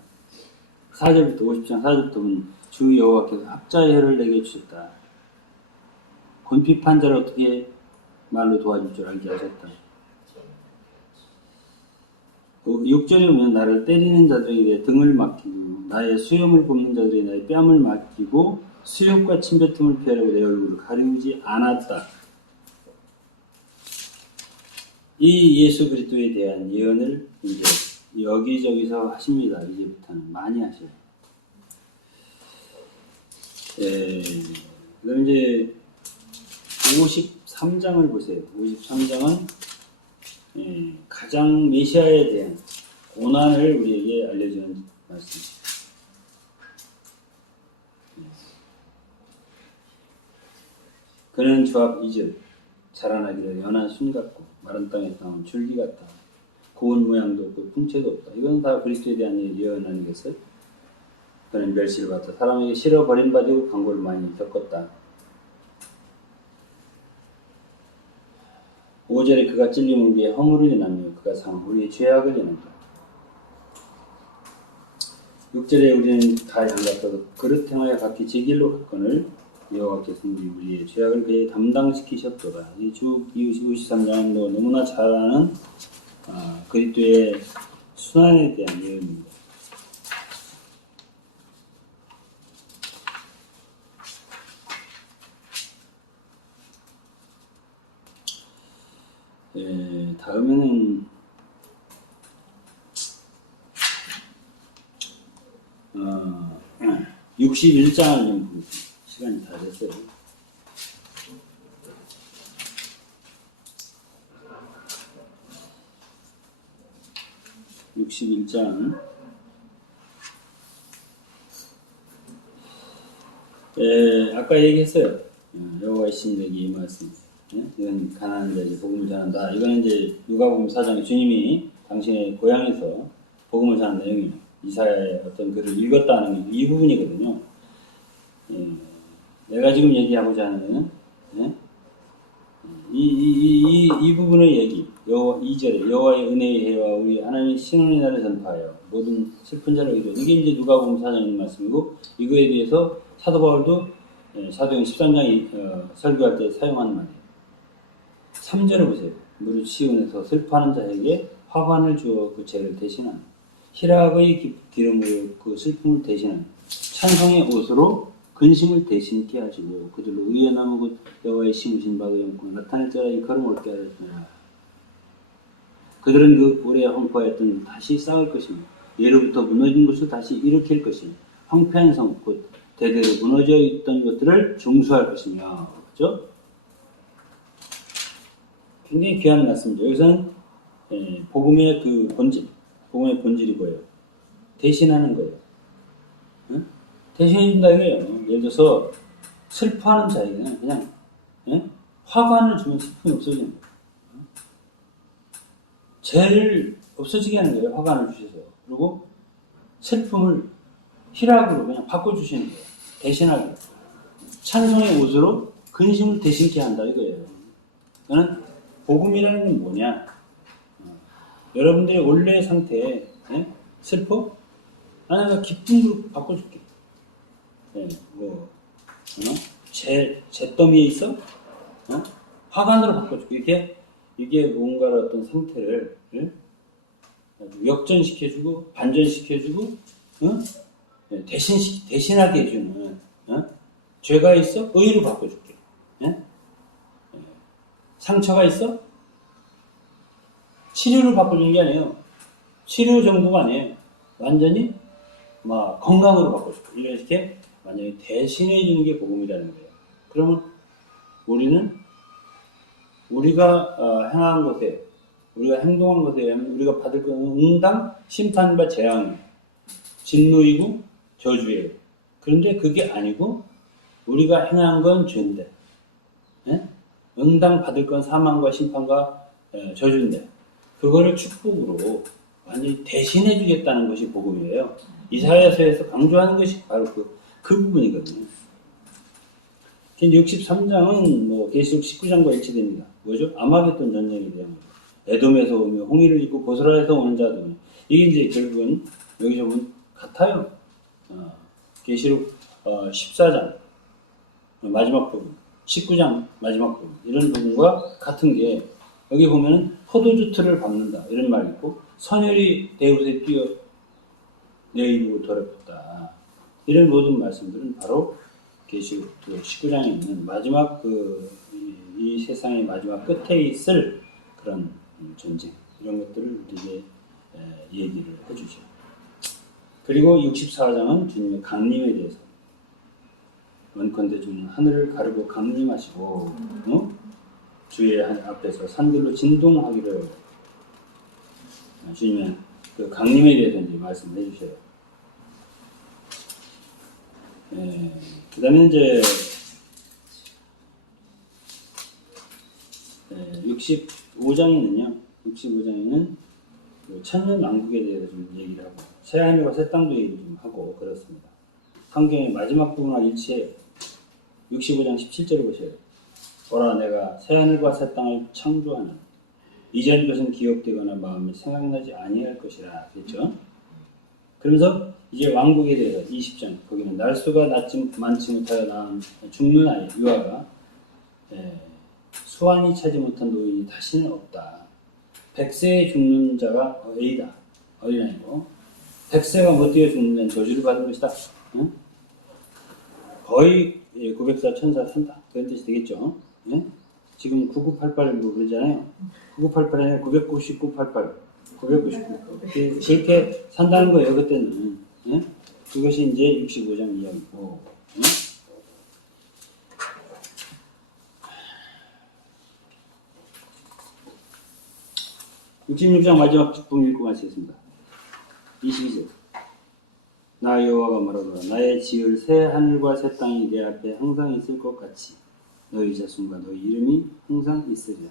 4절부터 50장 4절부터 보면 주 여호와께서 합자의 혀를 내게 주셨다. 권핍한 자를 어떻게 말로 도와줄 줄 알게 하셨다. 6절에 보면 나를 때리는 자들에게 등을 맡기고 나의 수염을 뽑는 자들에게 나의 뺨을 맡기고 수욕과 침뱉음을 피하려고 내 얼굴을 가리우지 않았다. 이 예수 그리스도에 대한 예언을 이제 여기저기서 하십니다. 이제부터는 많이 하셔요. 예, 그럼 이제 53장을 보세요. 53장은 가장 메시아에 대한 고난을 우리에게 알려주는 말씀입니다. 그는 주 앞 이슬 자라나기를 연한 순 같고 마른 땅에서 나온 줄기 같다. 고운 모양도 없고 풍채도 없다. 이건 다 그리스도에 대한 예언하는 것을. 그는 멸시를 받다. 사람에게 싫어 버림받고 강고를 많이 겪었다. 5절에 그가 찔림을 위해 허물을 인하며 그가 상 우리의 죄악을 인한다. 6절에 우리는 다 양같아서 그릇 행하여 각기 제 길로 갔거늘 여호와께서 우리의 죄악을 그에 담당시키셨도다. 이 주 53장은 너무나 잘 아는 그리스도의 순환에 대한 예언입니다. 다음에는 61장을 좀 보겠습니다. 시간이 다 됐어요. 61장. 아까 얘기했어요. 여호와의 신에게 이 말씀. 이건 가난한 자에게 복음을 전한다. 이거는 이제 누가복음 4장에 주님이 당신의 고향에서 복음을 전한 내용이에요. 이사야의 어떤 글을 읽었다는 이 부분이거든요. 내가 지금 얘기하고자 하는 이 부분의 얘기, 2절에 여호와의 은혜의 해와 우리 하나님의 신원의 날을 전파하여 모든 슬픈 자를 의로. 이게 이제 누가복음 4장의 말씀이고, 이거에 대해서 사도 바울도 사도행 13장 설교할 때 사용하는 말이에요. 3절을 보세요. 무릇 시온에서 슬퍼하는 자에게 화관을 주어 그 죄를 대신하는, 희락의 기름으로 그 슬픔을 대신하는, 찬송의 옷으로 근심을 대신케 하시고 그들로 의의 나무 곧 여호와의 심으신 바의 영광 나타낼 자라 이 걸음 옳게 하였으나 그들은 그 오래 황폐하였던 다시 쌓을 것이며 예로부터 무너진 것을 다시 일으킬 것이며 황폐한 성 곧 대대로 무너져 있던 것들을 중수할 것이며. 그렇죠? 굉장히 귀한 말씀이죠. 여기서는 복음의 그 본질, 복음의 본질이 뭐예요? 대신하는 거예요. 응? 대신해준다 이거예요. 예를 들어서 슬퍼하는 자에게는 그냥 화관을 주면 슬픔이 없어지는 거예요. 죄를 없어지게 하는 거예요. 화관을 주셔서. 그리고 슬픔을 희락으로 그냥 바꿔주시는 거예요. 대신하고 찬송의 옷으로 근심을 대신케 한다 이거예요. 그러니까 복음이라는 건 뭐냐? 여러분들의 원래 상태에 슬퍼? 하나가 기쁨으로 바꿔줄게. 잿더미에 있어? 화관으로 바꿔줄게. 이게 뭔가를 어떤 상태를 역전시켜주고 반전시켜주고 대신하게 해주는 죄가 있어? 의로 바꿔줄게. 상처가 있어? 치료를 바꿔주는 게 아니에요. 치료 정도가 아니에요. 완전히 막 건강으로 바꿔줄게. 이렇게 완전히 대신해주는 게 복음이라는 거예요. 그러면 우리는 우리가 행한 것에, 우리가 행동한 것에 우리가 받을 것은 응당 심판과 재앙이에요. 진노이고 저주예요. 그런데 그게 아니고 우리가 행한 건 죄인데 응당 받을 건 사망과 심판과 저주인데 그거를 축복으로 완전히 대신해 주겠다는 것이 복음이에요. 이사야서에서 강조하는 것이 바로 그 부분이거든요. 63장은 계시록 19장과 일치됩니다. 뭐죠? 아마겟돈 전쟁에 대한 거죠. 에돔에서 오며 홍해를 잇고 보스라에서 오는 자들. 이게 이제 결국은 여기서 보면 같아요. 계시록 14장 마지막 부분, 19장 마지막 부분 이런 부분과 같은 게 여기 보면은 포도주 틀을 밟는다 이런 말이 있고 선혈이 대옷에 뛰어 내 입으로 더럽혔다 이런 모든 말씀들은 바로 계시록 19장에 있는 마지막 이 세상의 마지막 끝에 있을 그런 전쟁 이런 것들을 우리에게 얘기를 해주죠. 그리고 64장은 주님의 강림에 대해서 원컨대 주는 하늘을 가르고 강림하시고 주의 앞에서 산들로 진동하기를 주님은 그 강림에 대해서 이제 말씀을 해주셔요. 그 다음에 이제 65장에는요, 65장에는 그 천년 왕국에 대해서 좀 얘기를 하고, 새 하늘과 새 땅도 얘기를 좀 하고 그렇습니다. 성경의 마지막 부분과 일치해요. 65장 17절을 보세요. 보라, 내가 새 하늘과 새 땅을 창조하는 이전 것은 기억되거나 마음에 생각나지 아니할 것이라 그랬죠. 그러면서 이제 왕국에 대해서 20장, 거기는 날수가 많지 못하여 낳은 죽는 아이 유아가 수완이 차지 못한 노인이 다시는 없다. 100세에 죽는 자가 A다. 어린아이고 100세가 못되어 죽는 자는 저주를 받은 것이다. 응? 거의 900사 천사 산다. 그런 뜻이 되겠죠. 네? 지금 9988 그러잖아요. 9988에 99988 999 그렇게 산다는 거예요. 그때는. 네? 그것이 이제 65장 이야기고. 네? 66장 마지막 부분 읽고 마치겠습니다. 22절. 나 여호와가 말하노라. 나의 지을 새 하늘과 새 땅이 내 앞에 항상 있을 것 같이 너희 자손과 너희 이름이 항상 있으리라.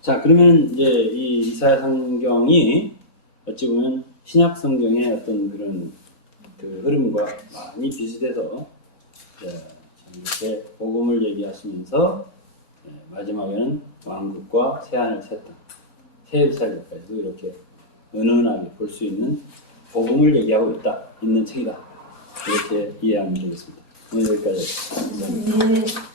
자, 그러면 이제 이 이사야 성경이 어찌 보면 신약 성경의 어떤 그런 그 흐름과 많이 비슷해서 이렇게 복음을 얘기하시면서 마지막에는 왕국과 새 하늘 새 땅, 새 예루살렘까지도 이렇게 은은하게 볼 수 있는 복음을 얘기하고 있는 책이다. 이렇게 이해하면 되겠습니다. 오늘 여기까지. 감사합니다.